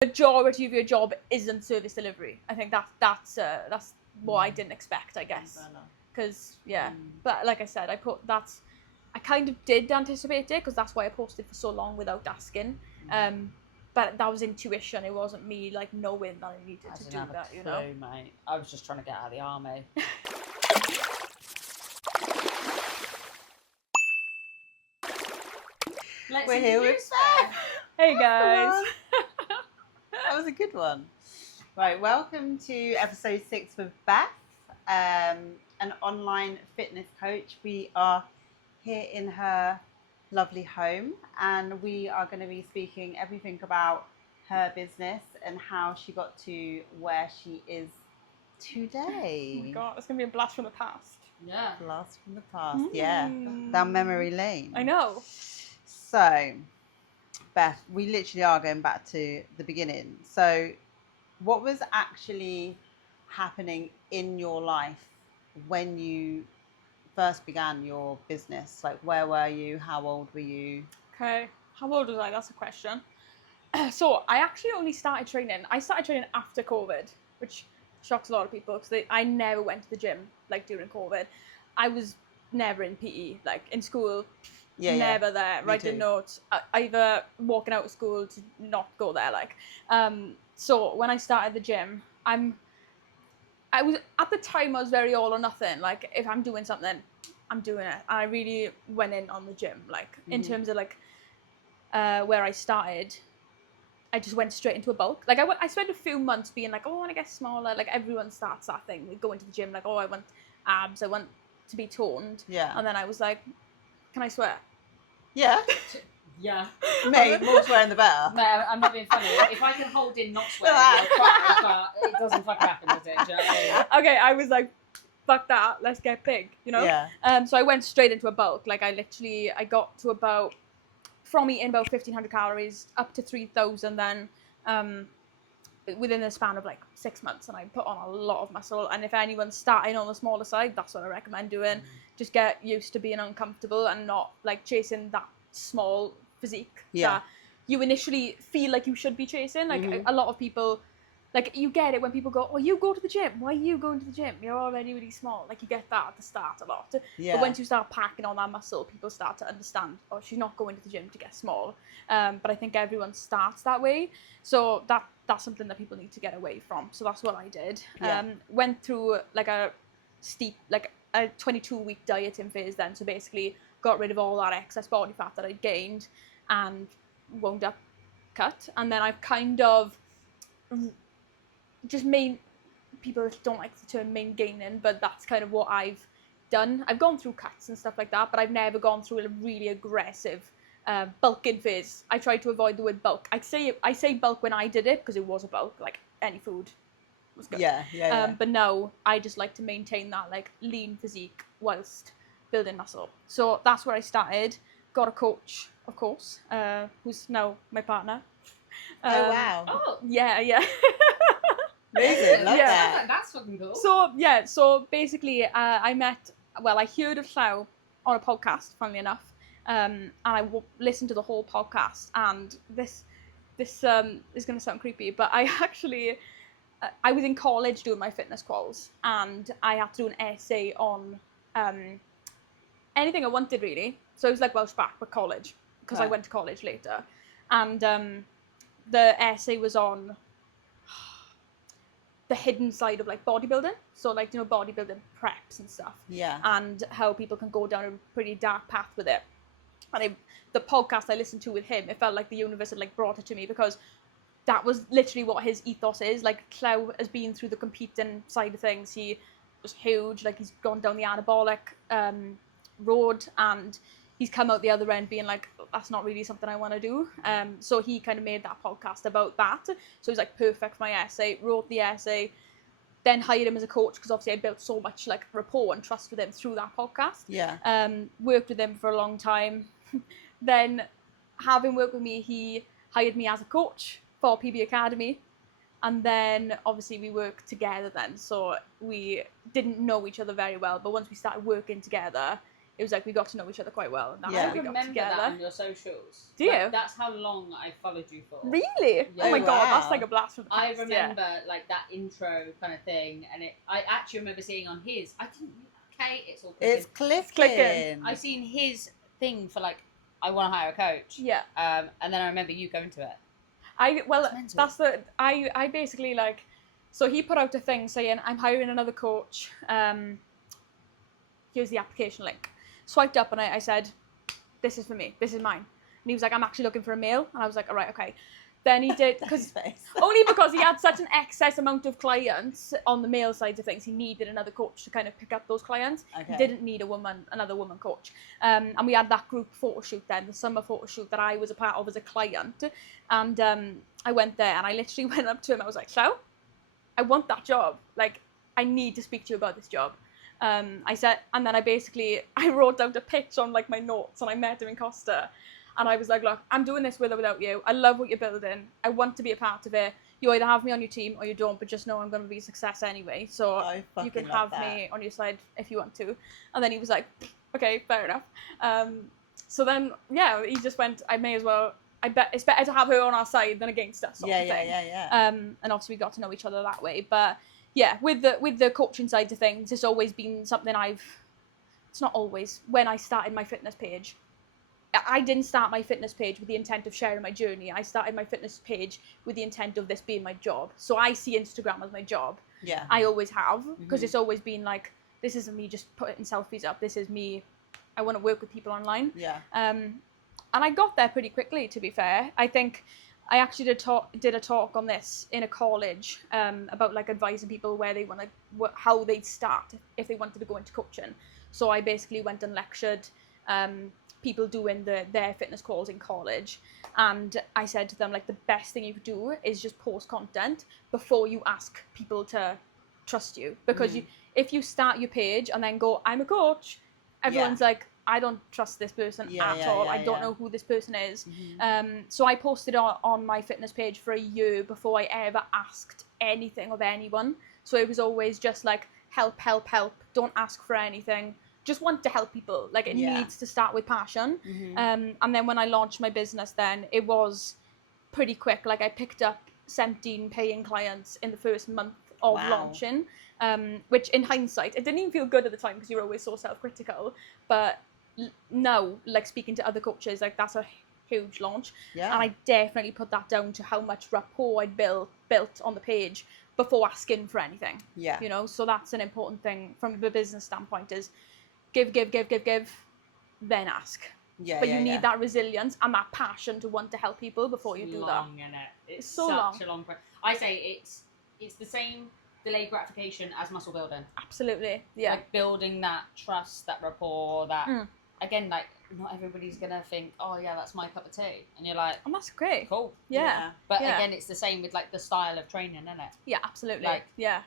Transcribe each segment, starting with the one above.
majority of your job isn't service delivery. I think that's what I didn't expect, I guess. Because but like I said, I kind of did anticipate it because that's why I posted for so long without asking. But that was intuition. It wasn't me like knowing that I needed to do that. You know, mate. I was just trying to get out of the army. We're here with Beth. Hey guys. That was a good one. Right, welcome to episode 6 with Beth, an online fitness coach. We are here in her lovely home, and we are going to be speaking everything about her business and how she got to where she is today. Oh my god, it's gonna be a blast from the past. Yeah. Blast from the past, yeah. Down memory lane. I know. So, Beth, we literally are going back to the beginning. So, what was actually happening in your life when you first began your business? Like, where were you? How old were you? Okay, how old was I? That's a question. So, I actually only started training. I started training after COVID, which shocks a lot of people because I never went to the gym like during COVID. I was never in PE, like in school. Never there, writing notes, either walking out of school to not go there, like. So when I started the gym, I was, at the time, I was very all or nothing. Like, if I'm doing something, I'm doing it. And I really went in on the gym, like, in terms of, like, where I started, I just went straight into a bulk. Like, I spent a few months being like, oh, I want to get smaller. Like, everyone starts that thing. We go into the gym, like, oh, I want abs, I want to be toned. Yeah. And then I was like, can I swear? Yeah. Yeah. Mate, more swearing the better. No, I'm not being funny. If I can hold in not swearing, I'll cry, but it doesn't fucking happen, does it? Do you know what I mean? Okay, I was like, fuck that, let's get big, you know? Yeah. So I went straight into a bulk. Like, I got to about, from eating about 1,500 calories up to 3,000 then, within the span of like 6 months, and I put on a lot of muscle. And if anyone's starting on the smaller side, that's what I recommend doing. Just get used to being uncomfortable and not like chasing that small physique that you initially feel like you should be chasing. Like a lot of people, like, you get it when people go, oh, you go to the gym, why are you going to the gym, you're already really small. Like, you get that at the start a lot, but once you start packing on that muscle, people start to understand, oh, she's not going to the gym to get small. But I think everyone starts that way, so that's something that people need to get away from. So that's what I did. Went through like a steep, like a 22-week dieting phase then, so basically got rid of all that excess body fat that I'd gained and wound up cut. And then I've kind of just people don't like the term main gaining, but that's kind of what I've done. I've gone through cuts and stuff like that, but I've never gone through a really aggressive bulking phase. I try to avoid the word bulk. I say bulk when I did it because it was a bulk, like any food was good. But now I just like to maintain that like lean physique whilst building muscle. So that's where I started. Got a coach, of course, who's now my partner. Oh wow. Oh yeah. Amazing, love that. That's fucking cool. So basically, I heard of Llaw on a podcast, funnily enough, and I listened to the whole podcast. And this is going to sound creepy, but I actually, I was in college doing my fitness quals, and I had to do an essay on anything I wanted, really. So it was like Welsh back, but college, because I went to college later, and the essay was on the hidden side of like bodybuilding, so like, you know, bodybuilding preps and stuff, and how people can go down a pretty dark path with it. And the podcast I listened to with him, it felt like the universe had like brought it to me, because that was literally what his ethos is. Like, Llaw has been through the competing side of things. He was huge, like he's gone down the anabolic road, and he's come out the other end being like, that's not really something I want to do. So he kind of made that podcast about that. So it was like perfect for my essay. Wrote the essay, then hired him as a coach, because obviously I built so much like rapport and trust with him through that podcast. Worked with him for a long time. Then, having worked with me, he hired me as a coach for PB Academy. And then obviously we worked together then, so we didn't know each other very well, but once we started working together, it was like we got to know each other quite well, and that's Yeah. how I we got remember together. that on your socials. Do you? Like, that's how long I followed you for. Really? Yeah. Oh my Oh, god, wow. that's like a blast from the past. I remember like that intro kind of thing, and I actually remember seeing on his. I didn't. Okay, it's all clicking. It's clicking. clicking. I seen his thing for like, I want to hire a coach. Yeah. And then I remember you going to it. I basically like, so he put out a thing saying I'm hiring another coach. Here's the application link. Swiped up and I said, this is for me. This is mine. And he was like, I'm actually looking for a male. And I was like, all right, okay. Then he did, only because he had such an excess amount of clients on the male side of things, he needed another coach to kind of pick up those clients. Okay. He didn't need another woman coach. And we had that group photo shoot then, the summer photo shoot that I was a part of as a client. And I went there and I literally went up to him. I was like, so, I want that job. Like, I need to speak to you about this job. I said, and then I wrote down a pitch on like my notes and I met him in Costa. And I was like, look, I'm doing this with or without you. I love what you're building. I want to be a part of it. You either have me on your team or you don't, but just know I'm going to be a success anyway. So you can have me on your side if you want to. And then he was like, okay, fair enough. So then, yeah, he just went, I may as well, I bet it's better to have her on our side than against us. Sort of thing. Yeah. And obviously we got to know each other that way. But yeah, with the coaching side of things, it's always been something it's not always, when I started my fitness page, I didn't start my fitness page with the intent of sharing my journey. I started my fitness page with the intent of this being my job. So I see Instagram as my job. Yeah. I always have, because it's always been like, this isn't me just putting selfies up. This is me. I want to work with people online. Yeah. And I got there pretty quickly, to be fair. I think I actually did a talk on this in a college about like advising people where they want to, how they'd start if they wanted to go into coaching. So I basically went and lectured people doing their fitness calls in college, and I said to them, like, the best thing you could do is just post content before you ask people to trust you, because if you start your page and then go, I'm a coach, everyone's like, I don't trust this person at all. I don't know who this person is. So I posted on my fitness page for a year before I ever asked anything of anyone. So it was always just like, help, help, help. Don't ask for anything. Just want to help people. Like, it needs to start with passion. And then when I launched my business, then it was pretty quick. Like, I picked up 17 paying clients in the first month of launching, which in hindsight, it didn't even feel good at the time because you're always so self-critical. But now, like, speaking to other coaches, like, that's a huge launch. And I definitely put that down to how much rapport I'd built on the page before asking for anything. You know, so that's an important thing from the business standpoint, is give, then ask. But you need that resilience and that passion to want to help people before you do that. It's so such a long process. I say it's the same delayed gratification as muscle building. Absolutely, yeah. Like building that trust, that rapport, that again, like, not everybody's gonna think, oh yeah, that's my cup of tea, and you're like, And that's great. cool. Yeah. But again, it's the same with like the style of training, isn't it? Yeah, absolutely. Like, yeah.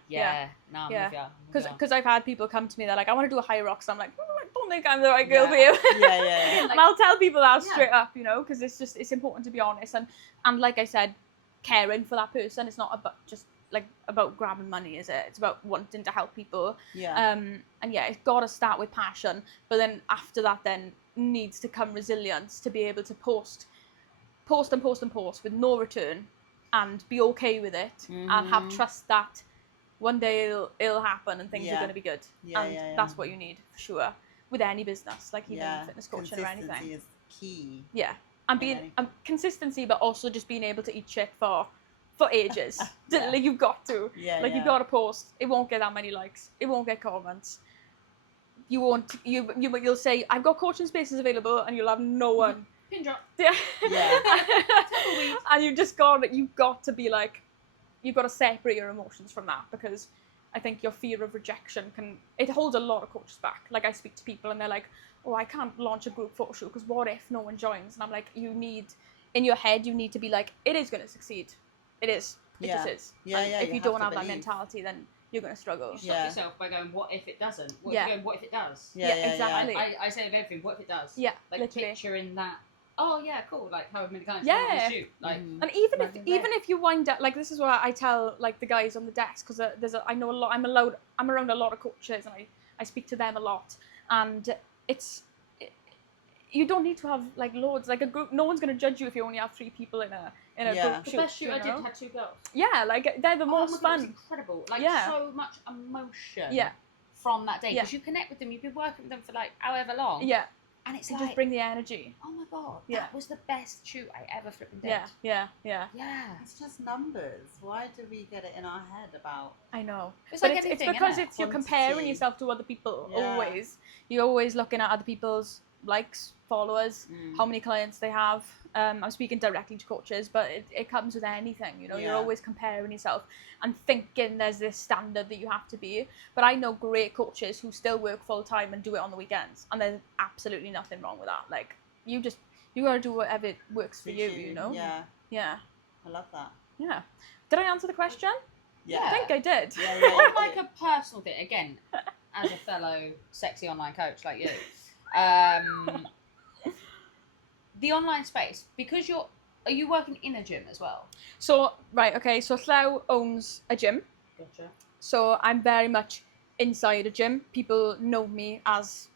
No, I'm Yeah. with you. Because I've had people come to me, they're like, I want to do a high rocks. I'm like, I don't think I'm the right girl for you. Yeah. And I'll tell people that straight up, you know, because it's important to be honest. And like I said, caring for that person, it's not about just like about grabbing money, is it? It's about wanting to help people. And yeah, it's got to start with passion, but then after that, then needs to come resilience to be able to post with no return and be okay with it and have trust that one day it'll happen and things are going to be good. That's what you need for sure with any business, like even fitness coaching or anything. Consistency is key. And being consistency, but also just being able to eat shit for ages. Like, you've got to. You've got to post. It won't get that many likes. It won't get comments. You'll say, I've got coaching spaces available, and you'll have no one. Pin drop. And you've got to be like, you've got to separate your emotions from that, because I think your fear of rejection it holds a lot of coaches back. Like, I speak to people and they're like, oh, I can't launch a group photo shoot because what if no one joins? And I'm like, in your head, you need to be like, it is going to succeed. It is. It just is. If you don't have that mentality, then you're going to struggle. You stop yourself by going, what if it doesn't? What if it does? Exactly. I say of everything, what if it does? Like, literally. picturing that, oh yeah, cool, like however many times Yeah. you shoot. Like, And even if you wind up, like, this is what I tell like the guys on the desk, because I know a lot. I'm around a lot of coaches, and I speak to them a lot, and it's you don't need to have like loads, like a group. No one's gonna judge you if you only have 3 people in a group The shoot. best shoot you I did know? had 2 girls. Yeah, like they're the most my God, it was fun. incredible. Like Yeah. so much emotion. Yeah. From that day, Yeah. because you connect with them, you've been working with them for like however long. Yeah, And it's you like, just bring the energy. oh my God, Yeah. that was the best shoot I ever flipping did. Yeah. Yeah. It's just numbers. Why do we get it in our head about? I know. It's But like it's anything, because innit? you're Quantity. comparing yourself to other people. Yeah. Always. You're always looking at other people's likes, followers, how many clients they have. I'm speaking directly to coaches, but it comes with anything, you know. You're Yeah. always comparing yourself and thinking there's this standard that you have to be. But I know great coaches who still work full time and do it on the weekends, and there's absolutely nothing wrong with that. Like, you gotta do whatever works for you, you know. Yeah, I love that. Yeah. Did I answer the question? Yeah. I think I did. Yeah. On like a personal thing, again, as a fellow sexy online coach like you, the online space, because are you working in a gym as well? So, right, okay, so Slough owns a gym. Gotcha. So I'm very much inside a gym. People know me as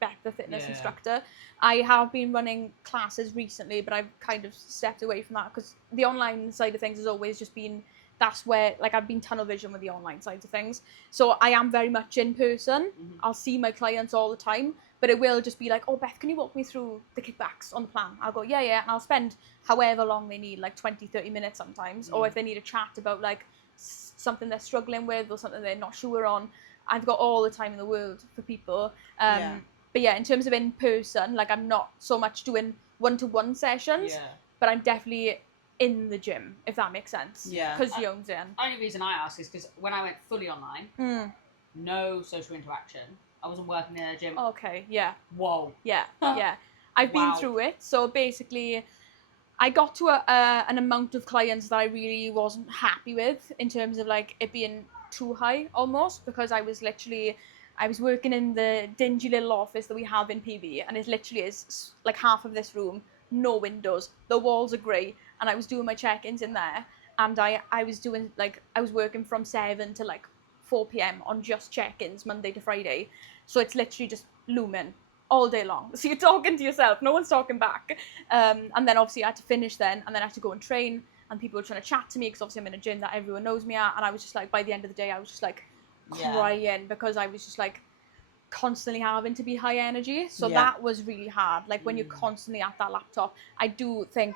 Beth, the fitness instructor. I have been running classes recently, but I've kind of stepped away from that because the online side of things has always just been, that's where, like, I've been tunnel vision with the online side of things. So I am very much in person. Mhm. I'll see my clients all the time, but it will just be like, oh, Beth, can you walk me through the kickbacks on the plan? I'll go, yeah, and I'll spend however long they need, like 20, 30 minutes sometimes. Or if they need a chat about, like, something they're struggling with or something they're not sure on, I've got all the time in the world for people. But yeah, in terms of in person, like, I'm not so much doing one-to-one sessions, but I'm definitely in the gym, if that makes sense. Yeah. Because he owns it. Only reason I ask is because when I went fully online, no social interaction. I wasn't working in a gym. Okay, yeah. Whoa. Yeah. I've been Wow. through it. So basically, I got to an amount of clients that I really wasn't happy with in terms of, like, it being too high almost, because I was working in the dingy little office that we have in PB, and it literally is like half of this room, no windows, the walls are grey, and I was doing my check-ins in there, and I was working from 7 to like 4 p.m. on just check-ins Monday to Friday, so it's literally just looming all day long. So you're talking to yourself, no one's talking back, and then obviously I had to finish then, and then I had to go and train, and people were trying to chat to me because obviously I'm in a gym that everyone knows me at, and I was just like, by the end of the day, I was just like crying because I was just like constantly having to be high energy. So that was really hard. Like, when you're constantly at that laptop, I do think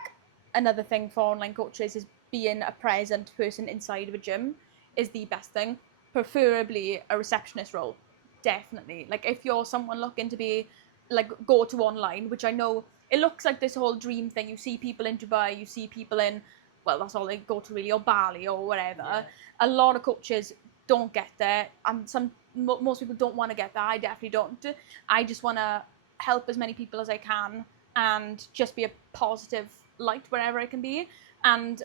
another thing for online coaches is being a present person inside of a gym is the best thing. Preferably a receptionist role. Definitely. Like, if you're someone looking to be, like, go to online, which I know it looks like this whole dream thing. You see people in Dubai, you see people in, well, that's all they go to really, or Bali or whatever. A lot of coaches don't get there, and most people don't want to get there. I definitely don't. I just want to help as many people as I can and just be a positive light wherever I can be, and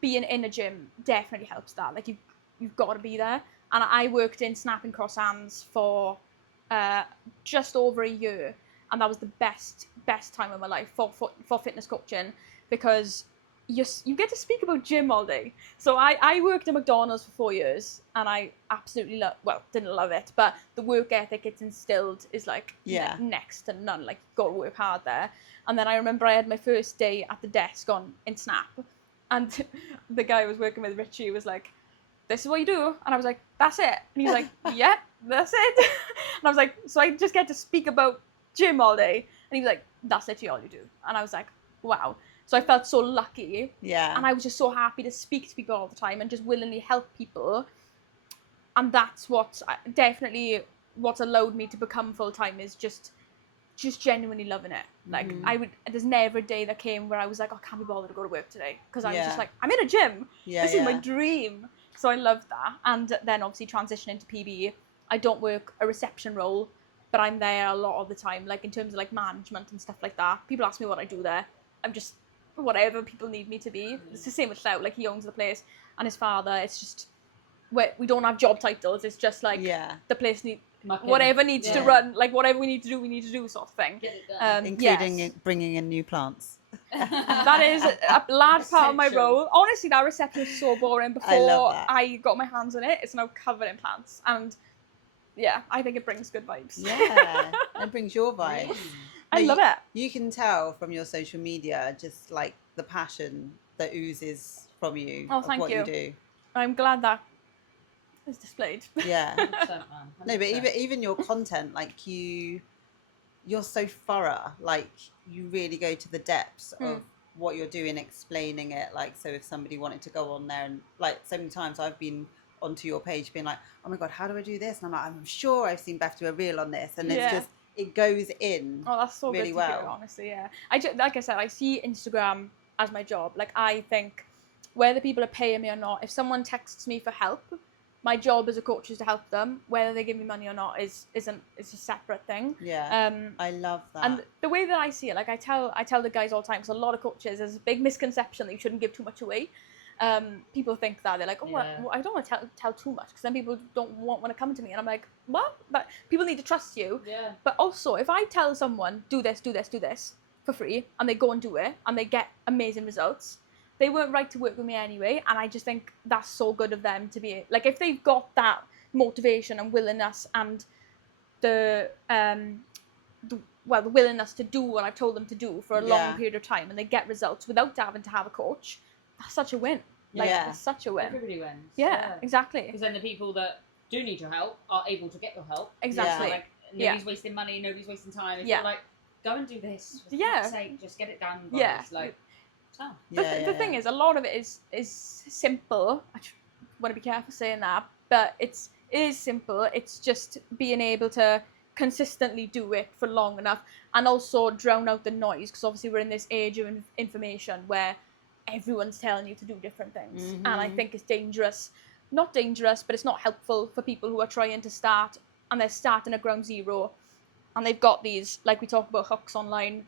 being in a gym definitely helps that. Like, you've got to be there. And I worked in snapping croissants for just over a year, and that was the best time of my life for fitness coaching, because you get to speak about gym all day. So I worked at McDonald's for 4 years, and I absolutely didn't love it, but the work ethic it's instilled is like next to none. Like, you've got to work hard there. And then I remember I had my first day at the desk in Snap, and the guy I was working with, Richie, was like, "This is what you do," and I was like, "That's it," and he was like, "Yeah, that's it," and I was like, "So I just get to speak about gym all day?" And he was like, "That's literally all you do," and I was like, "Wow." So I felt so lucky, and I was just so happy to speak to people all the time and just willingly help people, and that's what's allowed me to become full-time, is just genuinely loving it. Like, there's never a day that came where I was like, "Oh, I can't be bothered to go to work today," because I was just like, I'm in a gym, this is my dream. So I love that. And then obviously transitioning to PB, I don't work a reception role, but I'm there a lot of the time, like, in terms of, like, management and stuff like that. People ask me what I do there, I'm just whatever people need me to be. It's the same with Slough. Like, he owns the place, and his father, it's just, we don't have job titles, it's just like the place whatever needs to run, like, whatever we need to do sort of thing. Including bringing in new plants. That is a large part of my role. Honestly, that reception was so boring before I got my hands on it. It's now covered in plants, and I think it brings good vibes. Yeah, it brings your vibes. I love it. You can tell from your social media just like the passion that oozes from you Oh, of thank what you. you do. I'm glad that is displayed. Yeah. 100%, man, No, but 100%. even your content, like you're so thorough. Like you really go to the depths of what you're doing, explaining it. Like, so if somebody wanted to go on there and like so many times I've been onto your page being like, oh my God, how do I do this? And I'm like, I'm sure I've seen Beth do a reel on this. And it's just, it goes in Oh, that's so really good to well. hear, honestly, yeah. Like I said, I see Instagram as my job. Like, I think whether people are paying me or not, if someone texts me for help, my job as a coach is to help them. Whether they give me money or not is a separate thing. Yeah, I love that. And the way that I see it, like I tell the guys all the time, because a lot of coaches, there's a big misconception that you shouldn't give too much away. People think that they're like, oh, well, I don't want to tell too much because then people don't want to come to me, and I'm like, what? But people need to trust you. Yeah. But also, if I tell someone do this for free, and they go and do it, and they get amazing results, they weren't right to work with me anyway. And I just think that's so good of them to be like, if they've got that motivation and willingness and the willingness to do what I've told them to do for a long period of time, and they get results without having to have a coach, that's such a win. Like, it's such a win. Everybody wins. Yeah, exactly. Because then the people that do need your help are able to get your help. Exactly. So, like, nobody's wasting money, nobody's wasting time. If you're like, go and do this. For fuck's sake, just get it done. Guys. Yeah. Like, so. The thing is, a lot of it is simple. I want to be careful saying that, but it is simple. It's just being able to consistently do it for long enough, and also drown out the noise, because obviously we're in this age of information where everyone's telling you to do different things, and I think it's not dangerous, but it's not helpful for people who are trying to start, and they're starting at ground zero, and they've got these, like we talk about hooks online.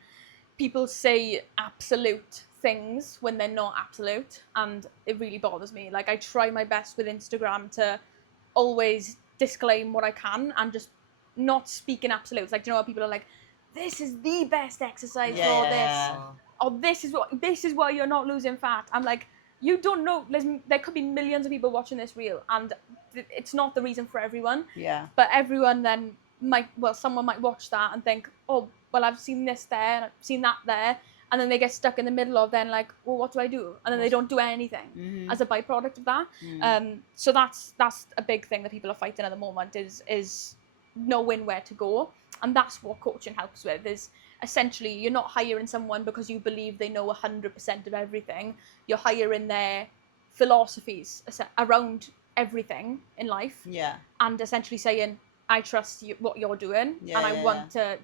People say absolute things when they're not absolute, and it really bothers me. Like, I try my best with Instagram to always disclaim what I can and just not speak in absolutes. Like, do you know what people are like, this is the best exercise for this, or this is why you're not losing fat. I'm like, you don't know. There could be millions of people watching this reel, and it's not the reason for everyone. Yeah. But everyone then someone might watch that and think, oh, well, I've seen this there and I've seen that there, and then they get stuck in the middle of then like, well, what do I do? And then they don't do anything as a byproduct of that. So that's a big thing that people are fighting at the moment, is knowing where to go. And that's what coaching helps with, is essentially you're not hiring someone because you believe they know 100% of everything. You're hiring their philosophies around everything in life. Yeah. And essentially saying, I trust you, what you're doing, and I want to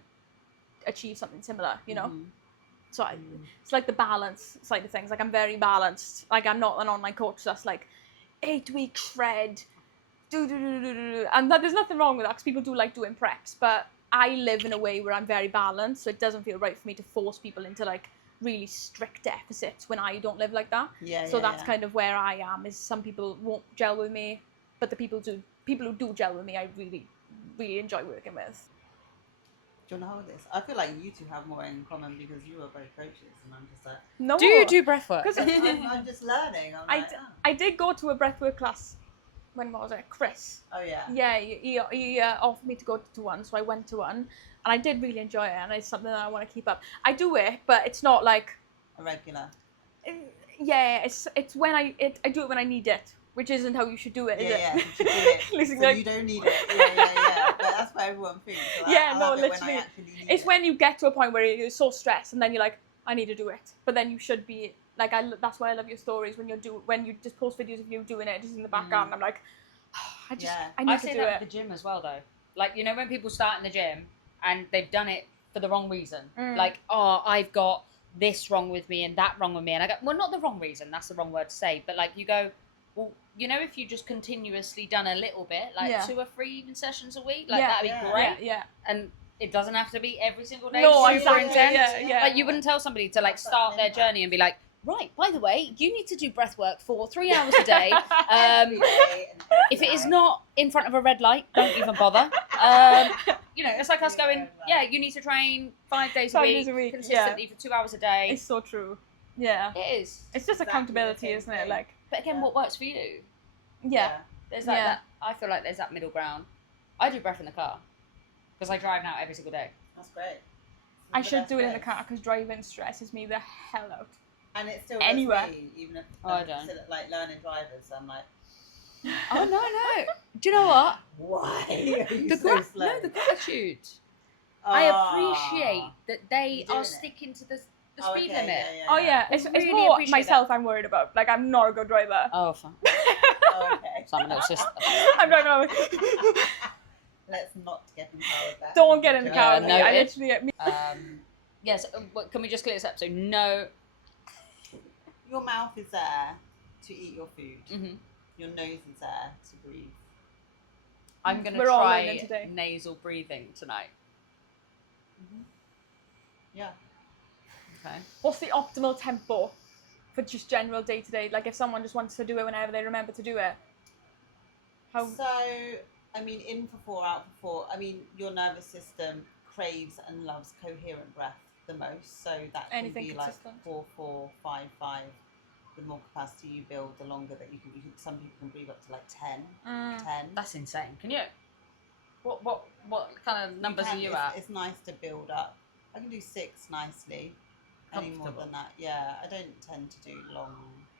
achieve something similar, you know? So it's like the balance side of things. Like, I'm very balanced. Like, I'm not an online coach that's like 8-week shred, and there's nothing wrong with that, because people do like doing preps, but I live in a way where I'm very balanced, so it doesn't feel right for me to force people into like really strict deficits when I don't live like that. So that's kind of where I am, is some people won't gel with me, but the people who do gel with me, I really, really enjoy working with. Do you want to hold this? I feel like you two have more in common because you are both coaches, and I'm just like, no. Do you do breathwork? I'm just learning. I did go to a breathwork class. When was it? Chris. Oh yeah. Yeah, he offered me to go to one, so I went to one, and I did really enjoy it, and it's something that I want to keep up. I do it, but it's not like a regular. Yeah, it's when I do it when I need it, which isn't how you should do it, is it? Yeah, you should do it. So like, you don't need it. Yeah. But that's what everyone thinks. So literally. It's when you get to a point where you're so stressed, and then you're like, I need to do it. But then you should be like, that's why I love your stories when you just post videos of you doing it just in the background. And I'm like, I need to say do that it. with the gym as well, though. Like, you know, when people start in the gym and they've done it for the wrong reason, like, oh, I've got this wrong with me and that wrong with me, and I go, well, not the wrong reason. That's the wrong word to say. But like, you go, well, you know, if you just continuously done a little bit, like 2 or 3 even sessions a week, like that'd be great. Yeah. And it doesn't have to be every single day. No, super intense. Yeah. Like, you wouldn't tell somebody to like start their journey and be like, right, by the way, you need to do breath work for 3 hours a day. If it is not in front of a red light, don't even bother. You know, it's like us going, you need to train 5 days a week consistently for 2 hours a day. It's so true. Yeah. It is. It's just accountability, isn't it? Like, but again, what works for you? Yeah. There's like that. I feel like there's that middle ground. I do breath in the car because I drive now every single day. That's great. I the should best do it in the bits. car because driving stresses me the hell out. And it still Anywhere. does me, even if I don't. still, like learning drivers. I'm like, Oh no! Do you know what? why are you The so slow? no, the gratitude. Ah. I appreciate that they You're doing are it. sticking to the Oh, speed okay, limit. yeah, Oh yeah, I it's really more appreciate myself I'm worried about. Like I'm not a good driver. Oh, fine. Oh, okay. So I'm a little sister. I'm driving around. Let's not get in the car with that. Don't get in the car. No, with me. I noted. literally. Yes. Can we just clear this up? So no. Your mouth is there to eat your food. Mm-hmm. Your nose is there to breathe. I'm gonna We're all try learning today. nasal breathing tonight. Yeah. Okay. What's the optimal tempo for just general day to day? Like if someone just wants to do it whenever they remember to do it. How? So, I mean, in for 4, out for 4. I mean, your nervous system craves and loves coherent breath the most. So that can Anything be consistent. like 4, 4, 5, 5. The more capacity you build, the longer that you can. Some people can breathe up to like 10. 10. That's insane. Can you? What kind of numbers are you it's, at? It's nice to build up. I can do 6 nicely. Any more Comfortable. than that, yeah. I don't tend to do long.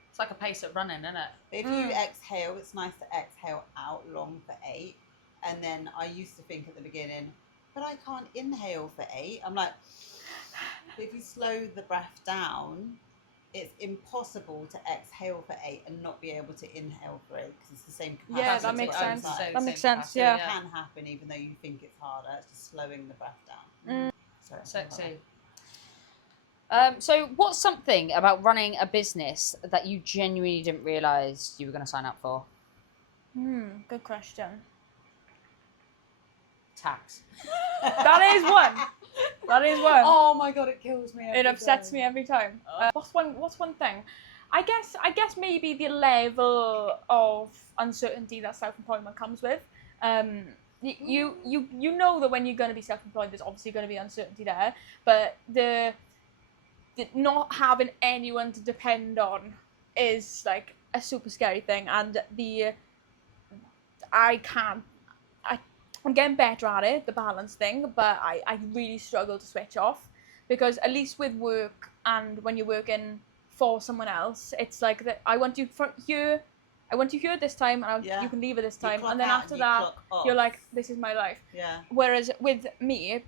It's like a pace of running, isn't it? But if you exhale, it's nice to exhale out long for 8. And then I used to think at the beginning, but I can't inhale for 8. I'm like, but if you slow the breath down, it's impossible to exhale for 8 and not be able to inhale for 8 because it's the same capacity. Yeah, that as makes the sense. outside. That makes sense. So Yeah. it can happen even though you think it's harder. It's just slowing the breath down. Sexy. So what's something about running a business that you genuinely didn't realise you were going to sign up for? Good question. Tax. That is one. That is one. Oh my god, it kills me. It upsets me every time. What's one thing? I guess maybe the level of uncertainty that self-employment comes with. You know that when you're going to be self-employed, there's obviously going to be uncertainty there, but the not having anyone to depend on is like a super scary thing, and I'm getting better at it, the balance thing, but I really struggle to switch off, because at least with work and when you're working for someone else, it's like that I want you here this time, and you can leave at this time, and then after that you're like, this is my life. Yeah. Whereas with me,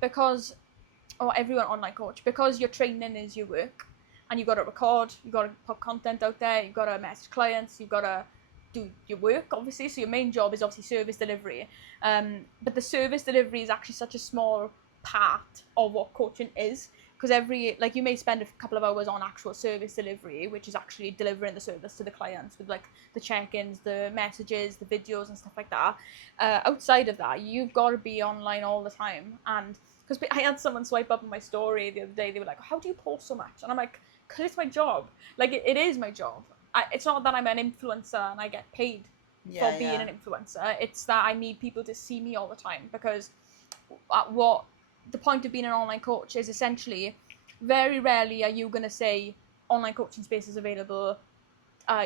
everyone online coach, because your training is your work, and you got to record, you got to put content out there, you got to message clients, you got to do your work, obviously. So your main job is obviously service delivery. But the service delivery is actually such a small part of what coaching is, because you may spend a couple of hours on actual service delivery, which is actually delivering the service to the clients with like the check-ins, the messages, the videos and stuff like that. Outside of that, you've got to be online all the time. And because I had someone swipe up on my story the other day, they were like, how do you post so much? And I'm like, because it's my job. Like it is my job. It's not that I'm an influencer and I get paid for being an influencer. It's that I need people to see me all the time, because what the point of being an online coach is essentially, very rarely are you going to say online coaching space is available.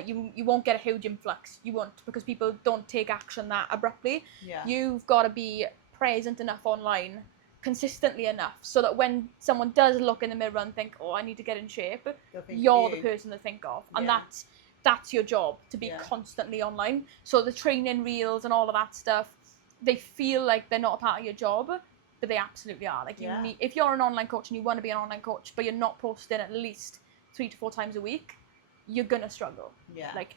You won't get a huge influx. You won't, because people don't take action that abruptly. Yeah. You've got to be present enough online, consistently enough, so that when someone does look in the mirror and think, oh, I need to get in shape, you're the person to think of. And that's your job, to be constantly online. So the training reels and all of that stuff, they feel like they're not a part of your job, but they absolutely are. Like you need, if you're an online coach and you want to be an online coach, but you're not posting at least 3 to 4 times a week, you're gonna struggle. Yeah. Like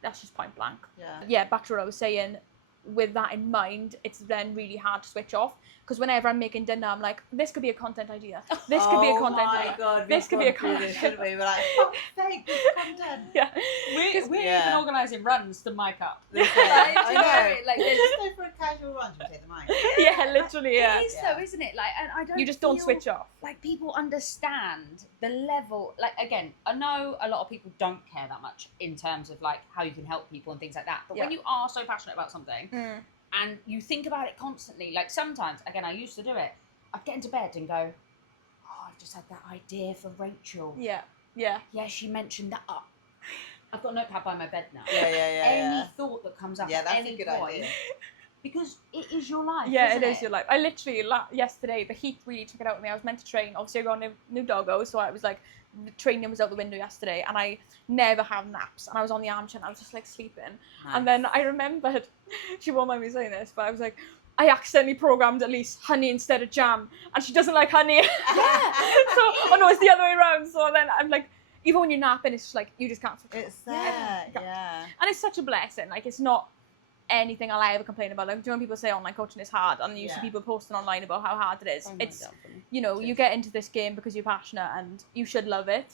that's just point blank. Yeah. Yeah, back to what I was saying. With that in mind, it's then really hard to switch off, because whenever I'm making dinner, I'm like, this could be a content idea. This could be a content idea. God, this could be a content idea. We were like, fuck's sake, this content. Yeah. We're even organising runs to mic up. I know. Like, Just go for a casual run, you take the mic. Yeah, literally, yeah. It is though, isn't it? Like, and I don't. You just don't feel switch off. Like people understand the level. Like again, I know a lot of people don't care that much in terms of like how you can help people and things like that. But when you are so passionate about something, and you think about it constantly, like sometimes, again, I used to do it. I'd get into bed and go, oh, I've just had that idea for Rachel. Yeah. Yeah, she mentioned that. I've got a notepad by my bed now. Yeah. Any thought that comes up Yeah, at that's any a good point. idea. because it is your life. Yeah, isn't it is your life. I literally, yesterday, the heat really took it out of me. I was meant to train. Obviously, I got a new doggo, so I was like, the training was out the window yesterday, and I never have naps. And I was on the armchair, and I was just like sleeping. Nice. And then I remembered, she won't mind me saying this, but I was like, I accidentally programmed at least honey instead of jam, and she doesn't like honey. So, oh no, it's the other way around. So then I'm like, even when you're napping, it's just like, you just can't. It's there, yeah. And it's such a blessing. Like, it's not anything I'll ever complain about. Like, do you know when people say online coaching is hard, and you see people posting online about how hard it is? It's, you know, you get into this game because you're passionate and you should love it.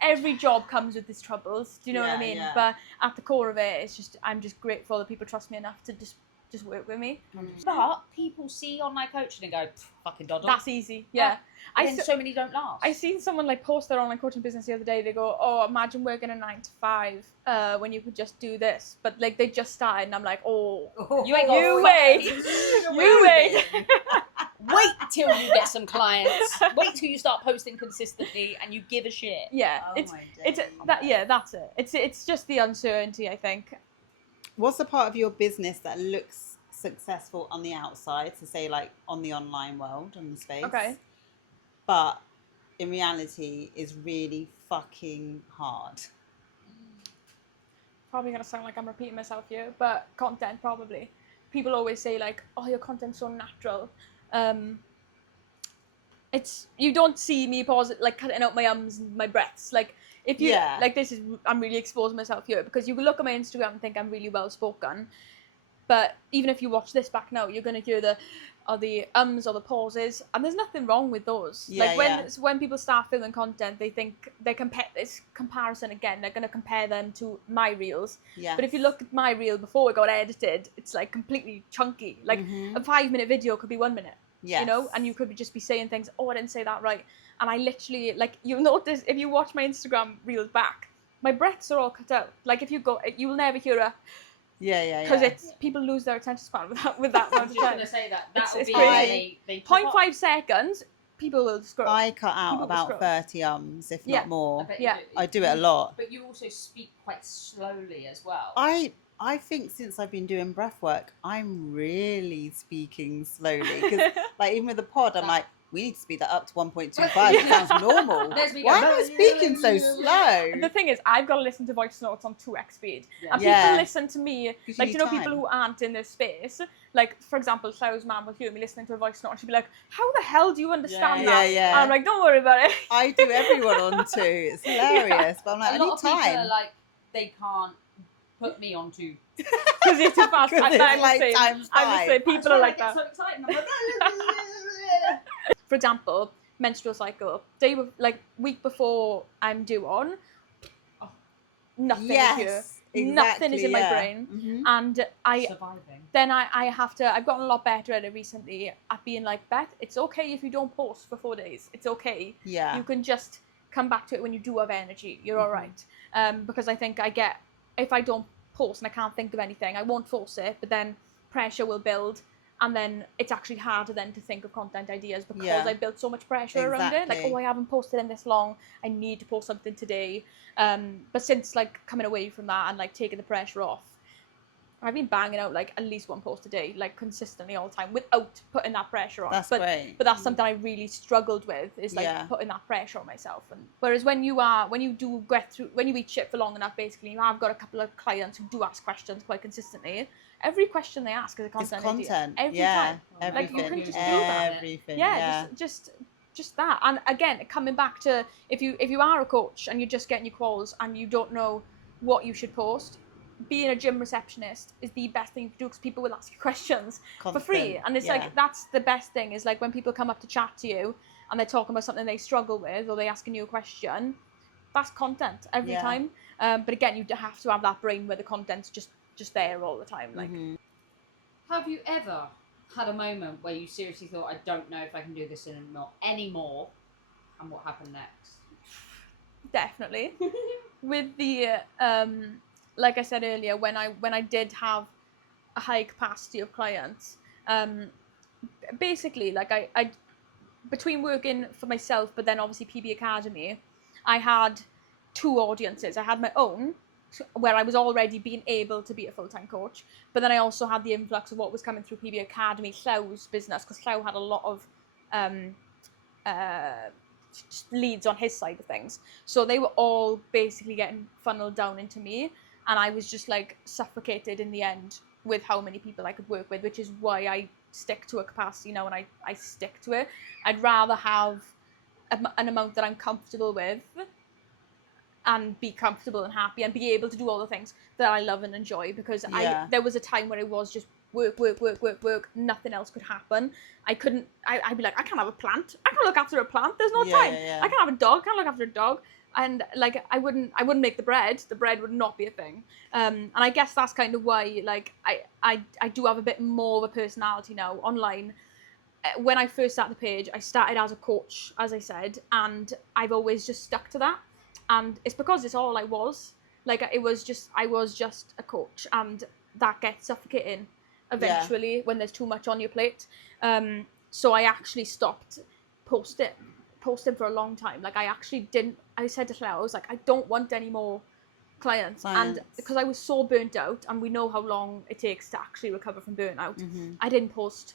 Every job comes with its troubles. Do you know what I mean? Yeah. But at the core of it, it's just, I'm just grateful that people trust me enough to just work with me. But people see online coaching and go, fucking doddle. That's easy. Yeah. And then so many don't last. I seen someone like post their online coaching business the other day. They go, oh, imagine working a 9 to 5 when you could just do this. But like, they just started, and I'm like, oh, you ain't you wait. You wait. Wait till you get some clients. Wait till you start posting consistently and you give a shit. Yeah, it's that. Yeah, that's it. It's just the uncertainty, I think. What's the part of your business that looks successful on the outside, so say like on the online world, on the space, Okay. but in reality is really fucking hard? Probably gonna sound like I'm repeating myself here, but content probably. People always say like, oh, your content's so natural. It's, you don't see me like cutting out my ums and my breaths. Like, if you like, this is, I'm really exposing myself here, because you can look at my Instagram and think I'm really well spoken, but even if you watch this back now, you're gonna hear the ums or the pauses, and there's nothing wrong with those. When people start filming content, they think this comparison again. They're gonna compare them to my reels. Yeah. But if you look at my reel before it got edited, it's like completely chunky. Like a 5-minute video could be 1 minute. Yes. You know, and you could just be saying things, oh, I didn't say that right. And I literally, like, you'll notice if you watch my Instagram reels back, my breaths are all cut out. Like, if you go, you will never hear a, because it's, people lose their attention span with that I was just going to say that. That'll be crazy. they 0.5 seconds, people will scroll. I cut out about 30 ums, if not more. I do it a lot. But you also speak quite slowly as well. I think since I've been doing breath work, I'm really speaking slowly. Because like even with the pod, I'm like, we need to speed that up to 1.25. It sounds normal. Why am I speaking so slow? The thing is, I've got to listen to voice notes on 2x speed. And people listen to me, like, you know, people who aren't in this space, like, for example, Sarah's mum will hear me listening to a voice note and she'll be like, how the hell do you understand that? Yeah. And I'm like, don't worry about it. I do everyone on too. It's hilarious. But I'm like, I need time. People are like, they can't put me on to. Because you're too fast. It's like times 5. I'm the same. People are like that. So excited. I'm like, For example, menstrual cycle. Week before I'm due on, nothing is here. Exactly, nothing is in my brain. Mm-hmm. And surviving. then I have to, I've gotten a lot better at it recently at being like, Beth, it's okay if you don't post for 4 days. It's okay. Yeah. You can just come back to it when you do have energy. You're all right. Because I think if I don't post and I can't think of anything, I won't force it, but then pressure will build. And then it's actually harder then to think of content ideas because I built so much pressure around it. Like, oh, I haven't posted in this long. I need to post something today. But since like coming away from that and like taking the pressure off, I've been banging out like at least 1 post a day, like consistently all the time without putting that pressure on. That's great. But that's something I really struggled with, is like putting that pressure on myself. And whereas when you eat shit for long enough, basically, you have got a couple of clients who do ask questions quite consistently. Every question they ask is a content idea. Every time. Everything. Like, you can just do that. Everything. Just that. And again, coming back to if you are a coach and you're just getting your calls and you don't know what you should post, being a gym receptionist is the best thing you can do, because people will ask you questions for free. And it's like, that's the best thing, is like when people come up to chat to you and they're talking about something they struggle with or they're asking you a question, that's content every time. But again, you have to have that brain where the content's just there all the time. Like, have you ever had a moment where you seriously thought, I don't know if I can do this anymore, and what happened next? Definitely. With the like I said earlier, when I did have a high capacity of clients, basically, like I between working for myself, but then obviously PB Academy, I had 2 audiences. I had my own, where I was already being able to be a full-time coach, but then I also had the influx of what was coming through PB Academy, Llyw's business, because Llyw had a lot of just leads on his side of things. So they were all basically getting funneled down into me, and I was just like suffocated in the end with how many people I could work with, which is why I stick to a capacity now, and I stick to it. I'd rather have an amount that I'm comfortable with and be comfortable and happy and be able to do all the things that I love and enjoy, because there was a time where it was just work, nothing else could happen. I'd be like, I can't have a plant, I can't look after a plant, there's no time. I can't have a dog, I can't look after a dog. And like I wouldn't make the bread would not be a thing. And I guess that's kind of why like I do have a bit more of a personality now online. When I first started the page, I started as a coach, as I said, and I've always just stuck to that. And it's because it's all I was. Like I was just a coach, and that gets suffocating eventually when there's too much on your plate. So I actually stopped posting for a long time. Like I said to Claire, I was like, I don't want any more clients. And because I was so burnt out, and we know how long it takes to actually recover from burnout, I didn't post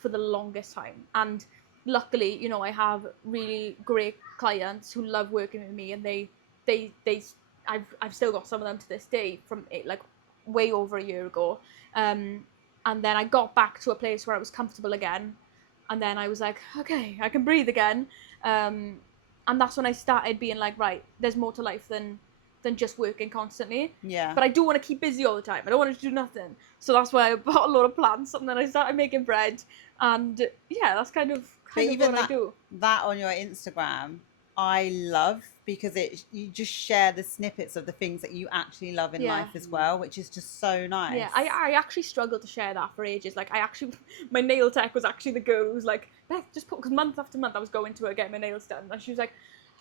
for the longest time. And luckily, you know, I have really great clients who love working with me, and I've still got some of them to this day from like way over a year ago. And then I got back to a place where I was comfortable again, and then I was like, okay, I can breathe again. And that's when I started being like, right, there's more to life than just working constantly. Yeah. But I do want to keep busy all the time. I don't want to do nothing. So that's why I bought a lot of plants, and then I started making bread. And yeah, that's kind of what I do. That on your Instagram, I love, because you just share the snippets of the things that you actually love in life as well, which is just so nice. Yeah, I actually struggled to share that for ages. Like my nail tech was actually the girl who was like, Beth, just put, because month after month I was going to her getting my nails done, and she was like,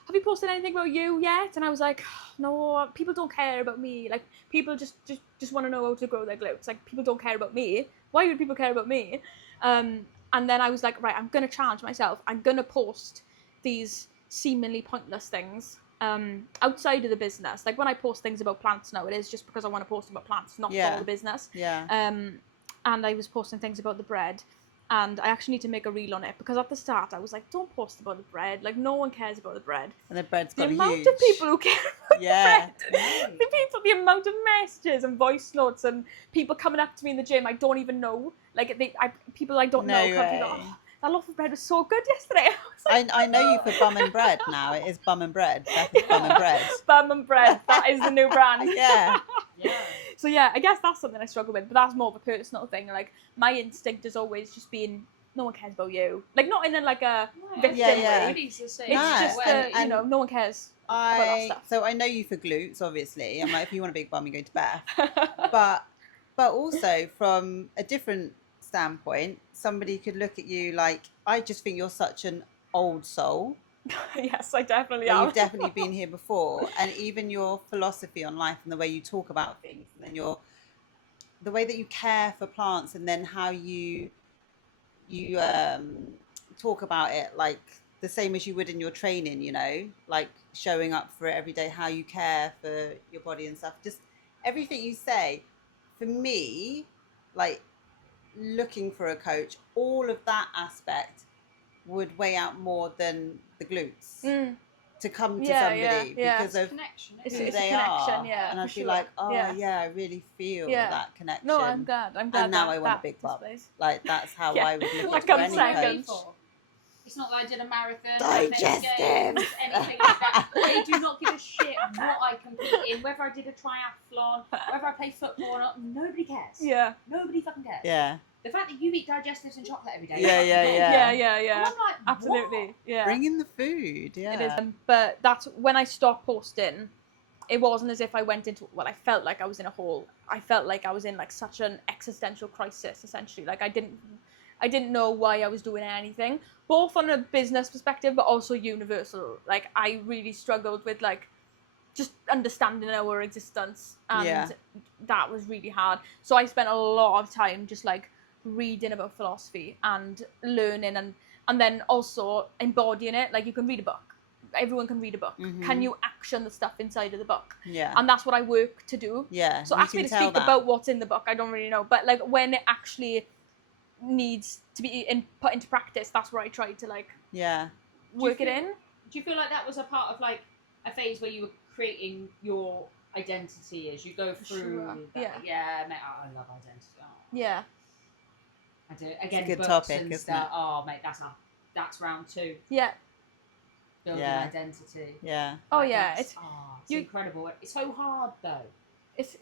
have you posted anything about you yet? And I was like, no, people don't care about me. Like people just want to know how to grow their glutes. Like people don't care about me. Why would people care about me? And then I was like, right, I'm gonna challenge myself. I'm gonna post these seemingly pointless things outside of the business. Like when I post things about plants now, it is just because I want to post about plants, not for the business. And I was posting things about the bread, and I actually need to make a reel on it, because at the start I was like, don't post about the bread, like no one cares about the bread. And the bread's got the amount of people who care about the bread, the amount of messages and voice notes and people coming up to me in the gym I don't even know, like people I don't know come to me, oh, that loaf of bread was so good yesterday. I know you for Bum and Bread now. It is Bum and Bread. Beth is Bum and Bread. Bum and Bread. That is the new brand. Yeah. So yeah, I guess that's something I struggle with, but that's more of a personal thing. Like my instinct has always just been, no one cares about you. Like not in a victim way. It's just you know, no one cares about that stuff. So I know you for glutes, obviously. I'm like, if you want a big bum, you go to Beth. but also from a different standpoint, somebody could look at you like, I just think you're such an old soul. Yes, I definitely am. You've definitely been here before, and even your philosophy on life and the way you talk about things, and then the way that you care for plants, and then how you talk about it like the same as you would in your training, you know, like showing up for it every day, how you care for your body and stuff, just everything you say. For me, like looking for a coach, all of that aspect would weigh out more than the glutes to come to somebody because of who they are. And I'd be like, oh yeah, I really feel that connection. No, I'm glad. And now I want a big bum. Like that's how I would look at any coach. It's not like I did a marathon, digestive, anything like that. They do not give a shit what I compete in, whether I did a triathlon, whether I play football or not. Nobody cares. Yeah. Nobody fucking cares. Yeah. The fact that you eat digestives and chocolate every day. Yeah. And I'm like, absolutely. What? Yeah. Bring in the food. Yeah. It is. But that's when I stopped posting. It wasn't as if I went into, well, I felt like I was in a hole. I felt like I was in like such an existential crisis, essentially. Like I didn't know why I was doing anything, both on a business perspective, but also universal. Like I really struggled with like just understanding our existence, and that was really hard. So I spent a lot of time just like reading about philosophy and learning, and then also embodying it. Like you can read a book, everyone can read a book. Mhm. Can you action the stuff inside of the book? Yeah. And that's what I work to do. Yeah. So you ask me can to tell speak that. about what's in the book. I don't really know, but like when it actually needs to be put into practice, that's where I try to like Yeah. work it in. Do you feel like that was a part of like a phase where you were creating your identity as you go through? Sure. That? Yeah, mate, I love identity. Oh, Yeah. I do. Again, a good books topic, and isn't stuff. it? Oh, mate, that's round 2. Yeah. Building Yeah. identity. Yeah. Oh Like, yeah. it's you- incredible. It's so hard though.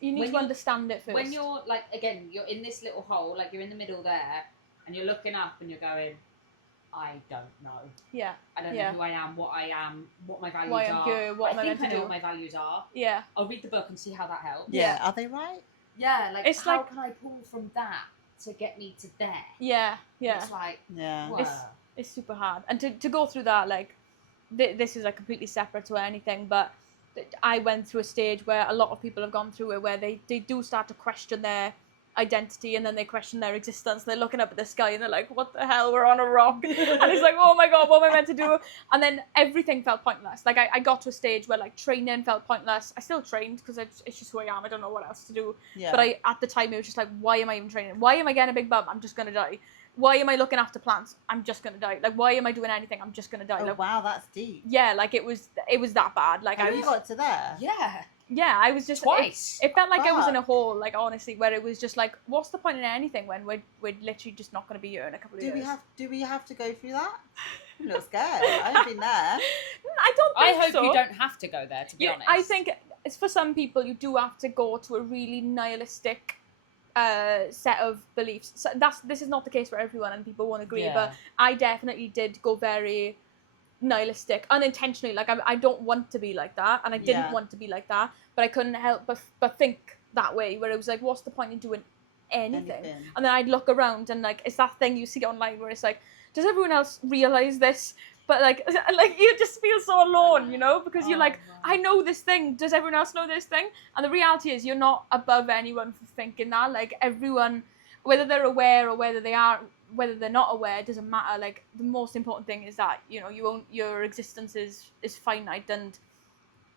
You need When to you- understand it first. When you're like, again, you're in this little hole, like you're in the middle there, and you're looking up and you're going, I don't know. Yeah. I don't Yeah. know who I am, what my values Why are. I'm good, what But am I I think meant to I know do? what my values are. Yeah. I'll read the book and see how that helps. Yeah. Yeah. Are they right? Yeah, like It's how like- can I pull from that to get me to there? Yeah. Yeah. It's like, Yeah. whoa. It's super hard, and to go through that, like this is like completely separate to anything, but I went through a stage where a lot of people have gone through it, where they do start to question their identity, and then they question their existence. They're looking up at the sky and they're like, what the hell, we're on a rock. And it's like, oh my god, what am I meant to do? And then everything felt pointless. Like I got to a stage where like training felt pointless. I still trained because it's just who I am. I don't know what else to do. Yeah. But at the time it was just like, why am I even training? Why am I getting a big bum? I'm just gonna die. Why am I looking after plants? I'm just gonna die. Like, why am I doing anything? I'm just gonna die. Oh Like, wow, that's deep. yeah, like it was that bad. Like Have you got to there? Yeah, I was just twice. It felt like I was in a Fuck. hole, like honestly, where it was just like, what's the point in anything when we're literally just not gonna be here in a couple of Do years? we have to go through that? I'm not scared. I haven't been there. I don't I think hope so. you don't have to go there, to be honest. I think it's for some people you do have to go to a really nihilistic set of beliefs. So this is not the case for everyone, and people won't agree. Yeah. But I definitely did go very nihilistic, unintentionally. Like I don't want to be like that, and I didn't Yeah. want to be like that, but I couldn't help but think that way. Where it was like, what's the point in doing anything? And then I'd look around, and like it's that thing you see online where it's like, does everyone else realize this? But like you just feel so alone, you know, because you're like, I know this thing. Does everyone else know this thing? And the reality is, you're not above anyone for thinking that. Like everyone, whether they're aware or whether they're not aware, it doesn't matter. Like the most important thing is that your existence is finite, and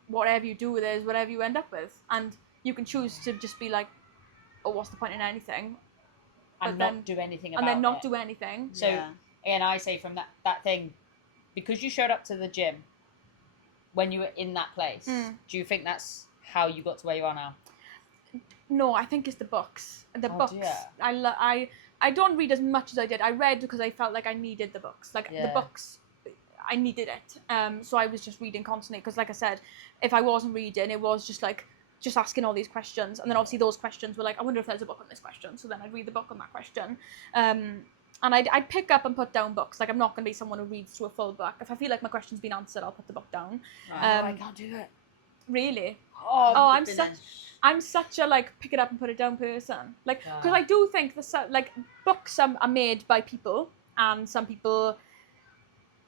whatever you do with it is whatever you end up with. And you can choose to just be like, oh, what's the point in anything? and but not then- do anything And about then not it. do anything. So, and I say from that thing, because you showed up to the gym when you were in that place, do you think that's how you got to where you are now? No, I think it's the books. The Oh, books. dear. I don't read as much as I did. I read because I felt like I needed the books. Like the Yeah. books, I needed it. So I was just reading constantly because, like I said, if I wasn't reading, it was just like just asking all these questions, and then obviously those questions were like, I wonder if there's a book on this question. So then I'd read the book on that question. And I'd pick up and put down books. Like I'm not going to be someone who reads through a full book. If I feel like my question's been answered, I'll put the book down. I can't do it. Really? Oh, I'm such a like pick it up and put it down person. Like because Yeah. I do think like books are made by people, and some people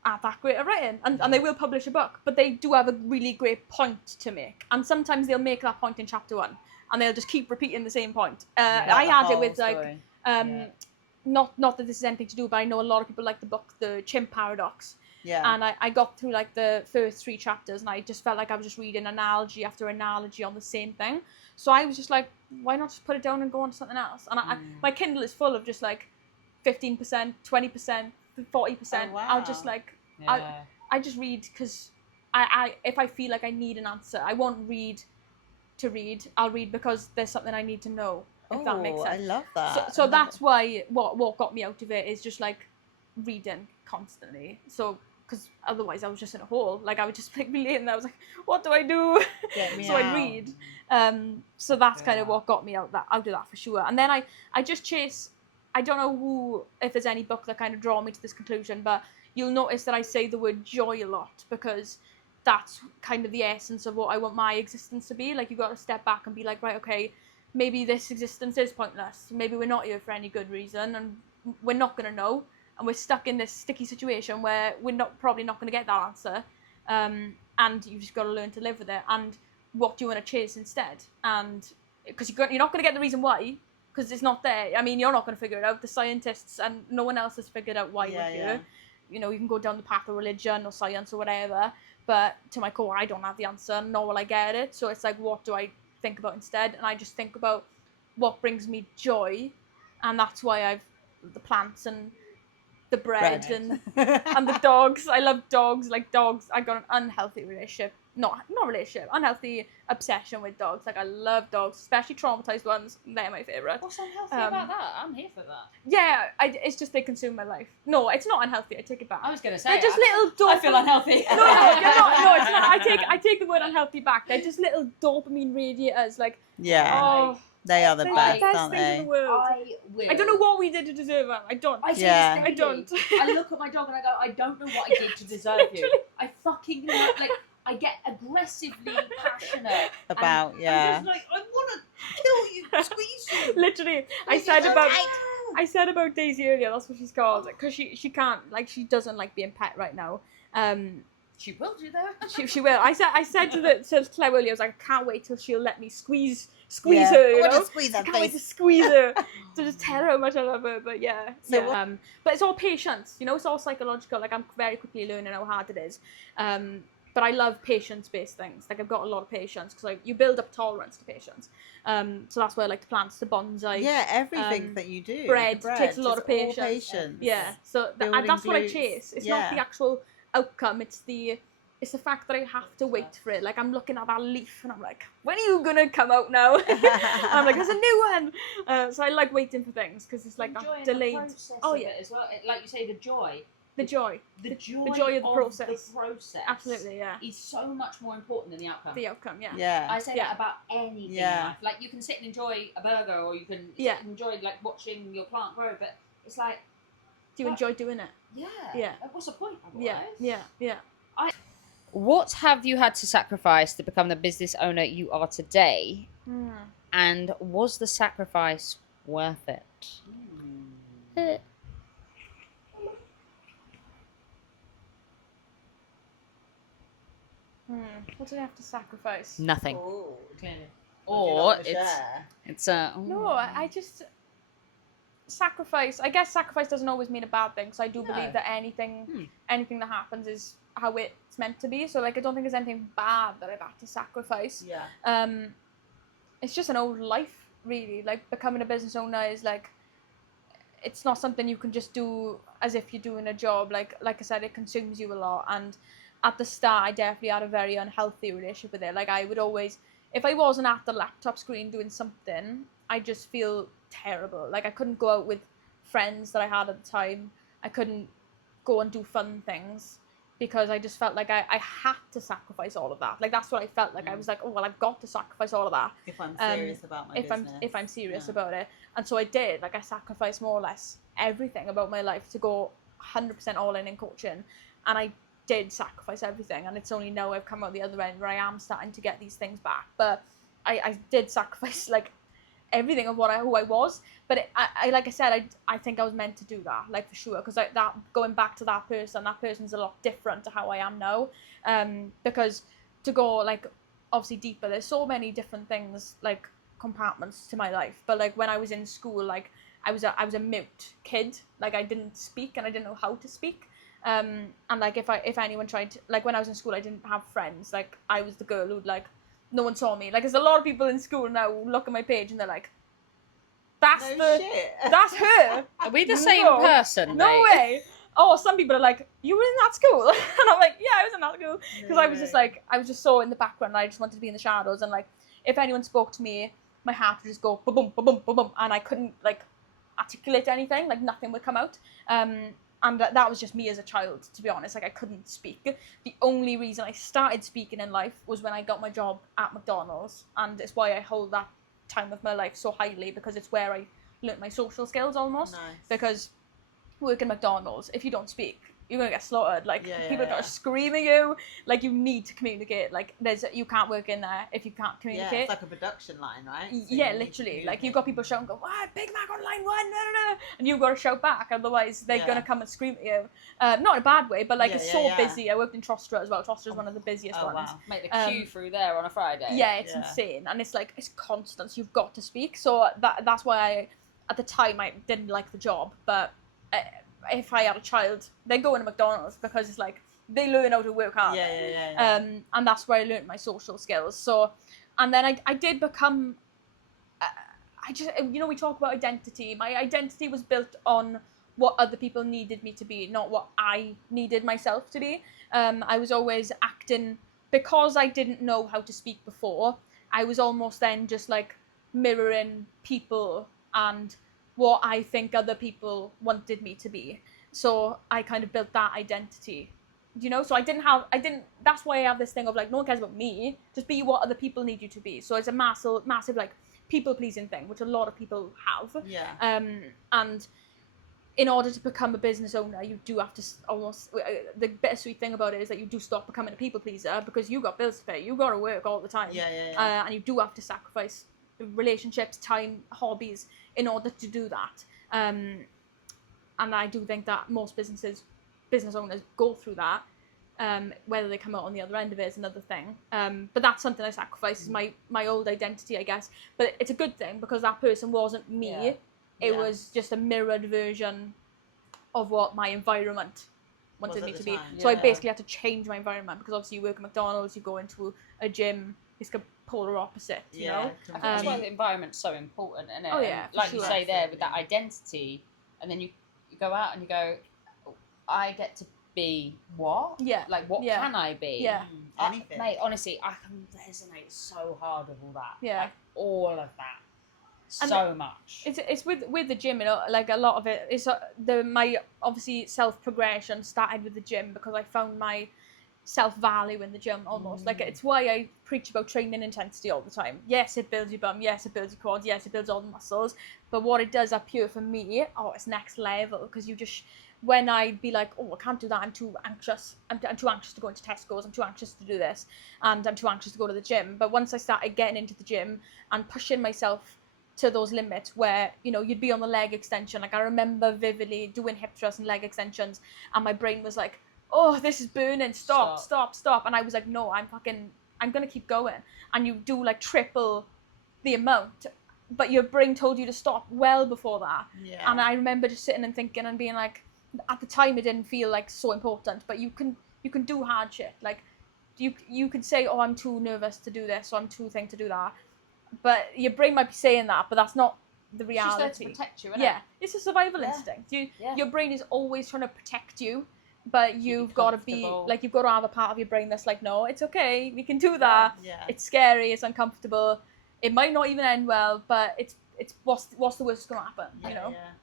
aren't that great at writing, and they will publish a book, but they do have a really great point to make, and sometimes they'll make that point in chapter 1, and they'll just keep repeating the same point. I had it with like Yeah. not that this is anything to do, but I know a lot of people like the book The Chimp Paradox. Yeah. And I got through like the first 3 chapters, and I just felt like I was just reading analogy after analogy on the same thing. So I was just like, why not just put it down and go on to something else? And my Kindle is full of just like 15%, 20%, 40%. Oh, wow. I'll just like, I just read because I if I feel like I need an answer, I won't read to read. I'll read because there's something I need to know, if that makes sense. I love that. So that's why what got me out of it is just like reading constantly. So because otherwise I was just in a hole. Like I would just like relate, and I was like, what do I do? Get me So out. I'd read. So that's kind of what got me out of that for sure. And then I just chase. I don't know if there's any book that kind of draw me to this conclusion, but you'll notice that I say the word joy a lot, because that's kind of the essence of what I want my existence to be. Like you got to step back and be like, right, okay, maybe this existence is pointless. Maybe we're not here for any good reason, and we're not going to know. And we're stuck in this sticky situation where we're probably not going to get that answer. And you've just got to learn to live with it. And what do you want to chase instead? And because you're not going to get the reason why, because it's not there. I mean, you're not going to figure it out. The scientists and no one else has figured out why we're here. You know, you can go down the path of religion or science or whatever, but to my core, I don't have the answer, nor will I get it. So it's like, what do I think about instead? And I just think about what brings me joy, and that's why I've the plants and the bread. and the dogs. I love dogs. Like dogs, I got an unhealthy relationship. Not relationship, unhealthy obsession with dogs. Like I love dogs, especially traumatized ones. They're my favourite. What's unhealthy about that? I'm here for that. Yeah, it's just they consume my life. No, it's not unhealthy. I take it back. I was going to say, They're just little I feel unhealthy. No, no, it's not. I take the word unhealthy back. They're just little dopamine radiators. Like they are the best, aren't things in they? the world. I don't know what we did to deserve them. I don't. Yeah. I don't. I look at my dog and I go, I don't know what I did to deserve you. I fucking like. I get aggressively passionate about I'm just like, I want to kill you, squeeze you. Literally, I said about Daisy earlier. That's what she's called, because she can't, like, she doesn't like being pet right now. She will do that. She will. I said to Claire earlier, I was like, I can't wait till she'll let me squeeze her. I You want know? to squeeze her I can't wait to face. squeeze her to just tell her how much I love her. But yeah. But it's all patience. You know, it's all psychological. Like I'm very quickly learning how hard it is. But I love patience-based things. Like I've got a lot of patience because like you build up tolerance to patience. So that's why I like the plants, the bonsai. Yeah, everything that you do. Bread takes a lot of all patience. Yeah. So that's what I chase. It's not the actual outcome. It's the fact that I have to wait for it. Like I'm looking at that leaf and I'm like, when are you gonna come out now? I'm like, there's a new one. So I like waiting for things because it's like that delayed. Oh yeah, as well. Like you say, the joy. The joy of the process. Absolutely, yeah. Is so much more important than the outcome. The outcome, yeah. Yeah. I say that about anything. Yeah. In life. Like you can sit and enjoy a burger, or you can sit and enjoy like watching your plant grow. But it's like, do you enjoy doing it? Yeah. Yeah. Like, what's the point? Yeah. What have you had to sacrifice to become the business owner you are today? And was the sacrifice worth it? What did I have to sacrifice? Nothing. Ooh, clearly. Or it's No, I just sacrifice. I guess sacrifice doesn't always mean a bad thing. So I do believe that anything that happens is how it's meant to be. So like I don't think there's anything bad that I've had to sacrifice. Yeah. It's just an old life, really. Like becoming a business owner is like, it's not something you can just do as if you're doing a job. Like I said, it consumes you a lot. And at the start, I definitely had a very unhealthy relationship with it. Like I would always, if I wasn't at the laptop screen doing something, I just feel terrible. Like I couldn't go out with friends that I had at the time. I couldn't go and do fun things because I just felt like I had to sacrifice all of that. Like that's what I felt like. I was like, oh well, I've got to sacrifice all of that if I'm serious about my business. If I'm serious about it. And so I did. Like I sacrificed more or less everything about my life to go 100% all in coaching, and I did sacrifice everything, and it's only now I've come out the other end where I am starting to get these things back. But I did sacrifice like everything of who I was. But I like I said, I think I was meant to do that, like for sure, because that going back to that person's a lot different to how I am now. Because to go like obviously deeper, there's so many different things, like compartments to my life. But like when I was in school, like I was a mute kid. Like I didn't speak and I didn't know how to speak. And like if anyone tried to, like when I was in school, I didn't have friends. Like I was the girl who'd like, no one saw me. Like there's a lot of people in school now who look at my page and they're like, that's her. Are we the same person? No mate? way. Oh, some people are like, you were in that school? And I'm like, yeah, I was in that school. Because I was just like, I was just so in the background. And I just wanted to be in the shadows. And like, if anyone spoke to me, my heart would just go boom, boom, boom, boom, boom, and I couldn't like articulate anything. Like nothing would come out. And that was just me as a child, to be honest. Like I couldn't speak. The only reason I started speaking in life was when I got my job at McDonald's, and it's why I hold that time of my life so highly, because it's where I learnt my social skills almost. Nice. Because working McDonald's, if you don't speak, you're gonna get slaughtered. Like people are gonna scream at you. Like you need to communicate. Like you can't work in there if you can't communicate. Yeah, it's like a production line, right? So yeah, literally. Like you've got people shouting, "Go, ah, Big Mac on line 1!" And you've got to shout back, otherwise they're gonna come and scream at you. Not in a bad way, but like it's so busy. I worked in Trostra as well. Trostra's one of the busiest ones. Wow. Make the queue through there on a Friday. Yeah, it's insane, and it's like it's constant. So you've got to speak. So that's why at the time I didn't like the job, but. If I had a child, they'd go into McDonald's because it's like they learn how to work hard. Yeah. And that's where I learned my social skills. So, and then I did become, I just, we talk about identity. My identity was built on what other people needed me to be, not what I needed myself to be. I was always acting, because I didn't know how to speak before, I was almost then just like mirroring people and what I think other people wanted me to be. So I kind of built that identity, so I didn't, that's why I have this thing of like, no one cares about me, just be what other people need you to be. So it's a massive like people pleasing thing, which a lot of people have. And in order to become a business owner, you do have to almost, the bittersweet thing about it is that you do stop becoming a people pleaser, because you got bills to pay, you got to work all the time. And you do have to sacrifice relationships, time, hobbies in order to do that. And I do think that most business owners go through that. Whether they come out on the other end of it is another thing. But that's something I sacrifice, is my old identity, I guess. But it's a good thing, because that person wasn't me. Yeah. It was just a mirrored version of what my environment wanted me to be. So I basically had to change my environment, because obviously you work at McDonald's, you go into a gym, it's the polar opposite, you know? I think that's why the environment's so important, isn't it? Oh, yeah, And like for you sure. say there, with that identity, and then you go out and you go, I get to be what? Yeah. Like, what Yeah. can I be? Yeah. Anything. Mate, honestly, I can resonate so hard with all that. Yeah. Like, all of that. And So much. It's with the gym, like a lot of it is my obviously self progression started with the gym, because I found my self value in the gym almost. Like, it's why I preach about training intensity all the time. Yes, it builds your bum. Yes, it builds your quads. Yes, it builds all the muscles. But what it does up here for me, it's next level, because you just, when I'd be like, I can't do that, I'm too anxious. I'm too anxious to go into Tesco's. I'm too anxious to do this, and I'm too anxious to go to the gym. But once I started getting into the gym and pushing myself to those limits, where you'd be on the leg extension, like I remember vividly doing hip thrusts and leg extensions, and my brain was like, oh, this is burning, stop. And I was like, no, I'm gonna keep going. And you do like triple the amount, but your brain told you to stop well before that. And I remember just sitting and thinking and being like, at the time it didn't feel like so important, but you can do hard shit. Like you could say, I'm too nervous to do this, or I'm too thing to do that, but your brain might be saying that, but that's not the reality. It's just there to protect you, isn't it? It's a survival Yeah. instinct. Yeah. Your brain is always trying to protect you, but you've got to be like, you've got to have a part of your brain that's like, no, it's okay, we can do that. It's scary, it's uncomfortable, it might not even end well, but it's what's the worst that's gonna happen,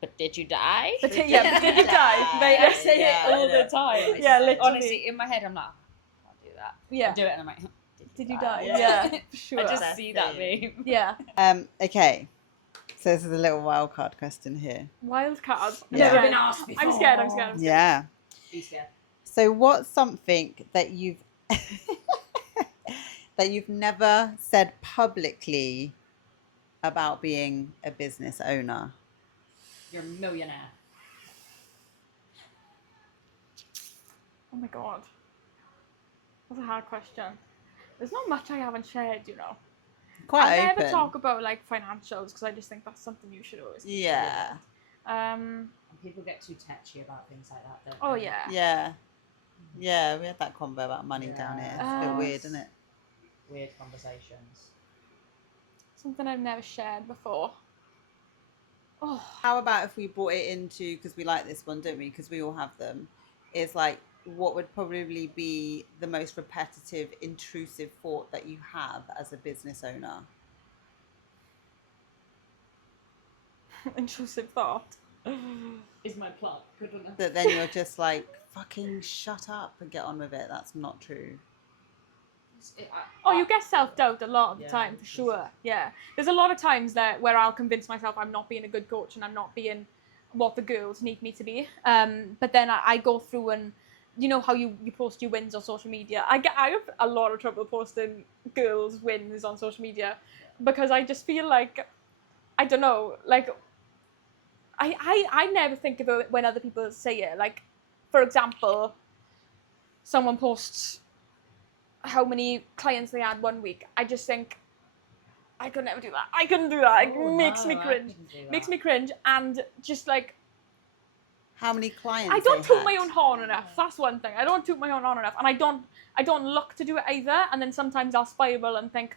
But did you die? But did you die? Mate, I say it all the time. Yeah, literally. Honestly, in my head, I'm like, I can't do that. Yeah. I do it, and I'm like, did you die? Yeah. For sure. I just see that meme. Yeah. Okay. So this is a little wild card question here. Wild card. Yeah. Never been asked before. I'm scared. Yeah. Be scared. So what's something that you've never said publicly about being a business owner? You're a millionaire. Oh my god. That's a hard question. There's not much I haven't shared, Quite I open. never talk about like financials, because I just think that's something you should always keep. Yeah. And people get too touchy about things like that, don't Oh they? yeah. Yeah. Yeah, we had that convo about money down here. It's a bit weird, isn't it? Weird conversations. Something I've never shared before. Oh. How about if we brought it into, because we like this one, don't we? Because we all have them. It's like, what would probably be the most repetitive, intrusive thought that you have as a business owner? Intrusive thought. Is my plug good enough? That then you're just like, fucking shut up and get on with it. That's not true. You get self-doubt a lot of the time, for sure. Yeah. There's a lot of times where I'll convince myself I'm not being a good coach and I'm not being what the girls need me to be. But then I go through and, how you post your wins on social media. I have a lot of trouble posting girls' wins on social media, because I just feel like, I don't know, like, I never think of it when other people say it. Like, for example, someone posts how many clients they had one week. I just think, I could never do that. I couldn't do that. It makes me cringe. Makes me cringe. And just like, how many clients I don't they toot had. my own horn enough. That's one thing. I don't toot my own horn enough, and I don't look to do it either. And then sometimes I'll spiral and think,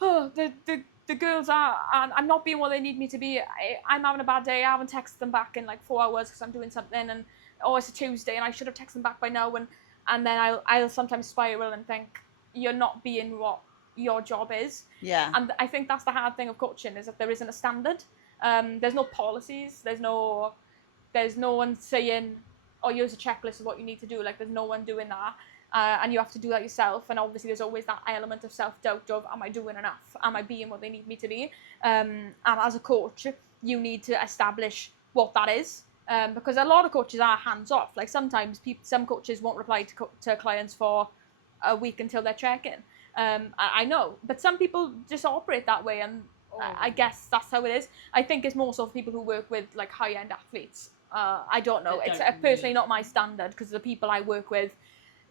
oh, the girls I'm not being what they need me to be. I'm having a bad day. I haven't texted them back in like 4 hours because I'm doing something, and oh, it's a Tuesday and I should have texted them back by now. And then I'll sometimes spiral and think you're not being what your job is. Yeah. And I think that's the hard thing of coaching, is that there isn't a standard. There's no policies. There's no one saying, oh, here's a checklist of what you need to do. Like, there's no one doing that. And you have to do that yourself. And obviously there's always that element of self-doubt of, am I doing enough? Am I being what they need me to be? And as a coach, you need to establish what that is. Because a lot of coaches are hands-off. Like, sometimes some coaches won't reply to clients for a week until they're checking. I know. But some people just operate that way, and I guess that's how it is. I think it's more so for people who work with, like, high-end athletes. I don't know. It's personally not my standard, because the people I work with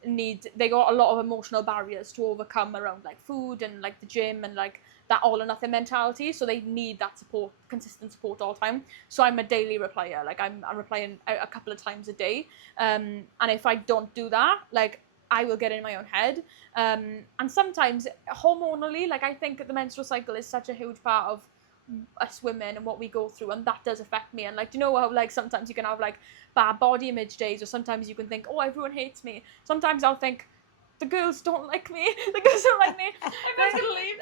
they got a lot of emotional barriers to overcome around, like, food and, like, the gym and, like, that all or nothing mentality. So they need that support, consistent support all the time. So I'm a daily replier. Like, I'm replying a couple of times a day. And if I don't do that, like, I will get in my own head. And sometimes hormonally, like, I think the menstrual cycle is such a huge part of us women and what we go through, and that does affect me. And, like, do you know how, like, sometimes you can have, like, bad body image days, or sometimes you can think, oh, everyone hates me. Sometimes I'll think, the girls don't like me. The girls don't like me. Everyone's gonna leave.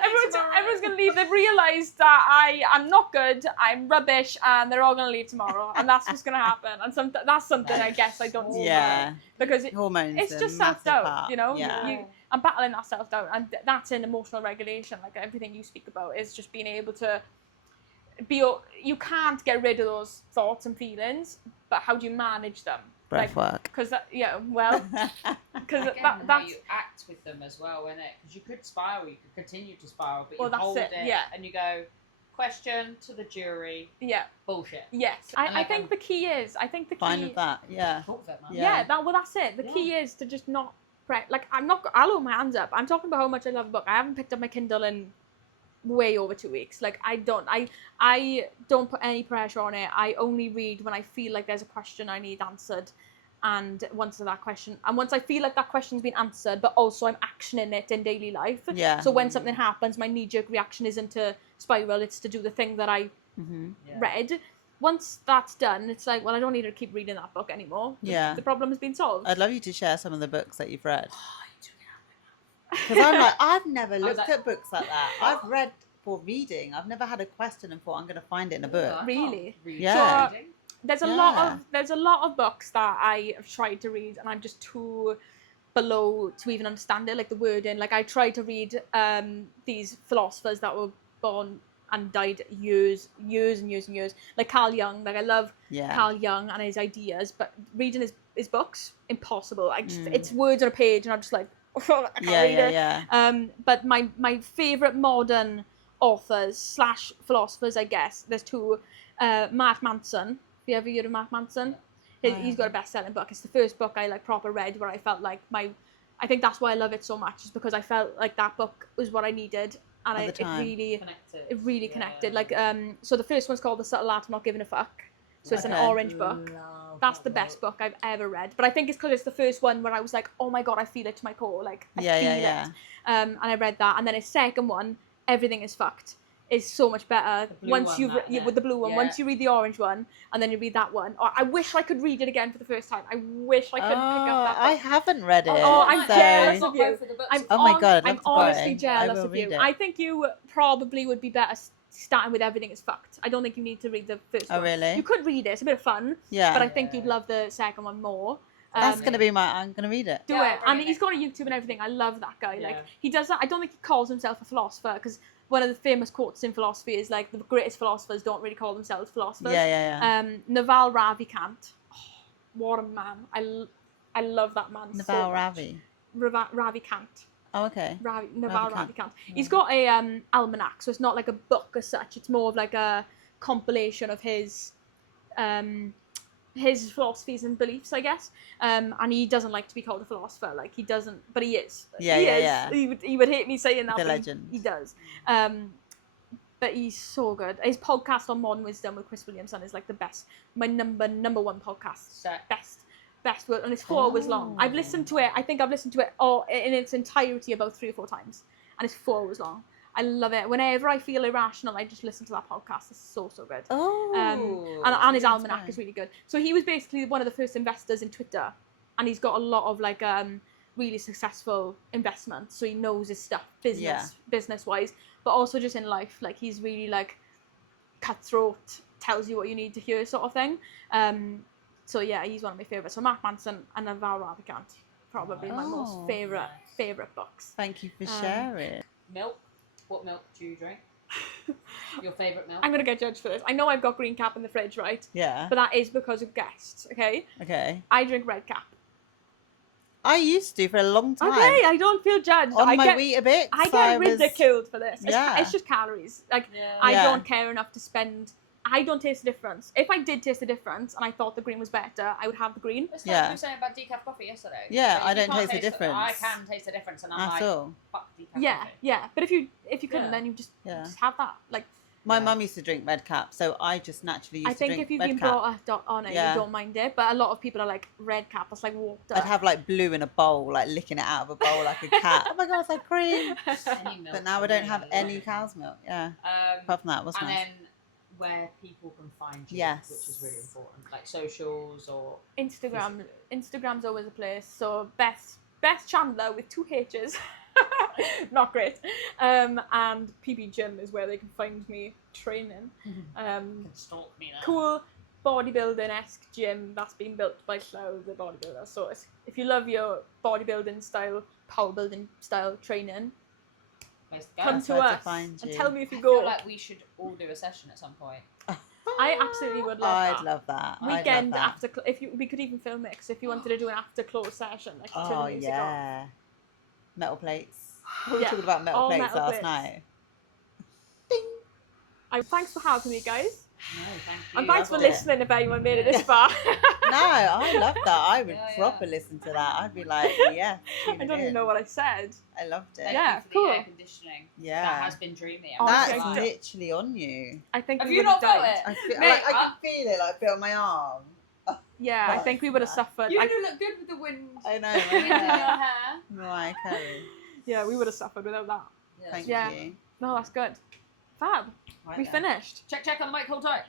Everyone's gonna leave. They've realised that I'm not good, I'm rubbish, and they're all gonna leave tomorrow, and that's what's gonna happen. And that's something I guess I don't see about, because hormones. It's just self-doubt, you know. Yeah. I'm battling that self-doubt, and that's in emotional regulation. Like, everything you speak about is just being able to you can't get rid of those thoughts and feelings, but how do you manage them? Breath work. Because that's how you act with them as well, isn't it? Because you could spiral, you could continue to spiral, but you hold it, and you go, question to the jury. Yeah. Bullshit. Yes. I think the key is, fine with that. Yeah. That's it. The key is to just not I'll hold my hands up. I'm talking about how much I love a book. I haven't picked up my Kindle in way over 2 weeks. Like, I don't put any pressure on it. I only read when I feel like there's a question I need answered, and once I feel like that question's been answered, but also I'm actioning it in daily life. Yeah. So when something happens, my knee-jerk reaction isn't to spiral, it's to do the thing that I read. Once that's done, it's like, well, I don't need to keep reading that book anymore. The problem has been solved. I'd love you to share some of the books that you've read. Because I'm like, I've never looked at books like that. I've read for reading. I've never had a question and thought, I'm going to find it in a book. Really? Yeah. So, there's a lot of books that I have tried to read, and I'm just too below to even understand it, like the wording. Like, I tried to read these philosophers that were born and died years and years and years. Like Carl Jung. Like, I love Carl Jung and his ideas, but reading his books, impossible. It's words on a page, and I'm just like, I can't read it. But my favourite modern authors / philosophers, I guess, there's two. Mark Manson. Have you ever heard of Mark Manson? He's got a best-selling book. It's the first book I, like, proper read where I felt like I think that's why I love it so much, is because I felt like that book was what I needed, and it really connected. Like, so the first one's called The Subtle Art of Not Giving a Fuck. So it's an orange book. That's the best book I've ever read. But I think it's because it's the first one where I was like, oh my God, I feel it to my core. Like, I feel it. And I read that. And then his second one, Everything is Fucked, is so much better once you with the blue one. Once you read the orange one and then you read that one. I wish I could read it again for the first time. I wish I could pick up that book. I haven't read it. I'm jealous of you. I'm honestly jealous of you. I think you probably would be better starting with Everything is Fucked. I don't think you need to read the first one. Oh, really? You could read it. It's a bit of fun. Yeah. But I think you'd love the second one more. That's going to be I'm going to read it. Do it. And he's got a YouTube and everything. I love that guy. Like, he does that. I don't think he calls himself a philosopher, because one of the famous quotes in philosophy is, like, the greatest philosophers don't really call themselves philosophers. Naval Ravikant. Oh, what a man. I love that man Naval so much. Ravikant. Oh, okay. Naval Ravikant. He's got a almanac, so it's not like a book as such. It's more of like a compilation of his philosophies and beliefs, I guess. And he doesn't like to be called a philosopher. Like, he doesn't, but he is. He would hate me saying that. The legend. He does. But he's so good. His podcast on modern wisdom with Chris Williamson is like the best. My number one podcast. Set. Best word, and it's 4 hours long. I've listened to it. I think I've listened to it all in its entirety about 3 or 4 times, and it's 4 hours long. I love it. Whenever I feel irrational, I just listen to that podcast. It's so good. Oh. And his almanac is really good. So he was basically one of the first investors in Twitter, and he's got a lot of like really successful investments. So he knows his stuff business wise, but also just in life. Like he's really like cutthroat, tells you what you need to hear sort of thing. So yeah, he's one of my favourites. So Mark Manson and Val Ravikant, probably my most favourite books. Thank you for sharing. Milk. What milk do you drink? Your favourite milk? I'm going to get judged for this. I know I've got green cap in the fridge, right? Yeah. But that is because of guests, okay? Okay. I drink red cap. I used to for a long time. Okay, I don't feel judged. On my Weetabix. I get ridiculed for this. Yeah. It's just calories. Like, I don't care enough to spend... I don't taste the difference. If I did taste the difference and I thought the green was better, I would have the green. It's like you were saying about decaf coffee yesterday. Yeah, Like, I you don't can't taste the difference. I can taste the difference, and I'm At all. fuck decaf coffee. Yeah. But if you couldn't, then you just have that. Like, my mum used to drink red cap, so I just naturally used to drink red cap. I think if you've been brought up on it, you don't mind it. But a lot of people are like, red cap, that's like water. I'd have like blue in a bowl, like licking it out of a bowl like a cat. Oh my god, it's like cream. But now I don't have any cow's milk. Yeah. Apart from that, it was and nice. then where people can find you, which is really important, like socials or Instagram. Instagram's always a place. So Beth Chandler with 2 H's. Not great. And PB Gym is where they can find me training. you can stalk me now. Cool bodybuilding-esque gym that's been built by Slough, the bodybuilder. So if you love your bodybuilding style, power building style training, come to us and tell me if you go. I feel like we should all do a session at some point. I absolutely would love that. I'd love that. Weekend after, we could even film it, because if you wanted to do an after close session, like turn the music off. Metal plates. We were talking about metal plates last night. Ding. Thanks for having me, guys. No, thank you. And thanks for listening if anyone made it this far. No, I love that. I would proper listen to that. I'd be like, yeah. I don't even know what I said. I loved it. Thank Yeah, you for cool. the air conditioning. Yeah. That has been dreamy. That's literally on you. I think Have we you would have not felt died. it? I feel, Mate, I can feel it, like, a bit on my arm. Yeah, I think we would have suffered. You do look good with the wind. I know. in your hair. Right, okay. Yeah, we would have suffered without that. Thank Yeah. you. No, that's good. Fab. Right We then. finished. Check on the mic, hold tight.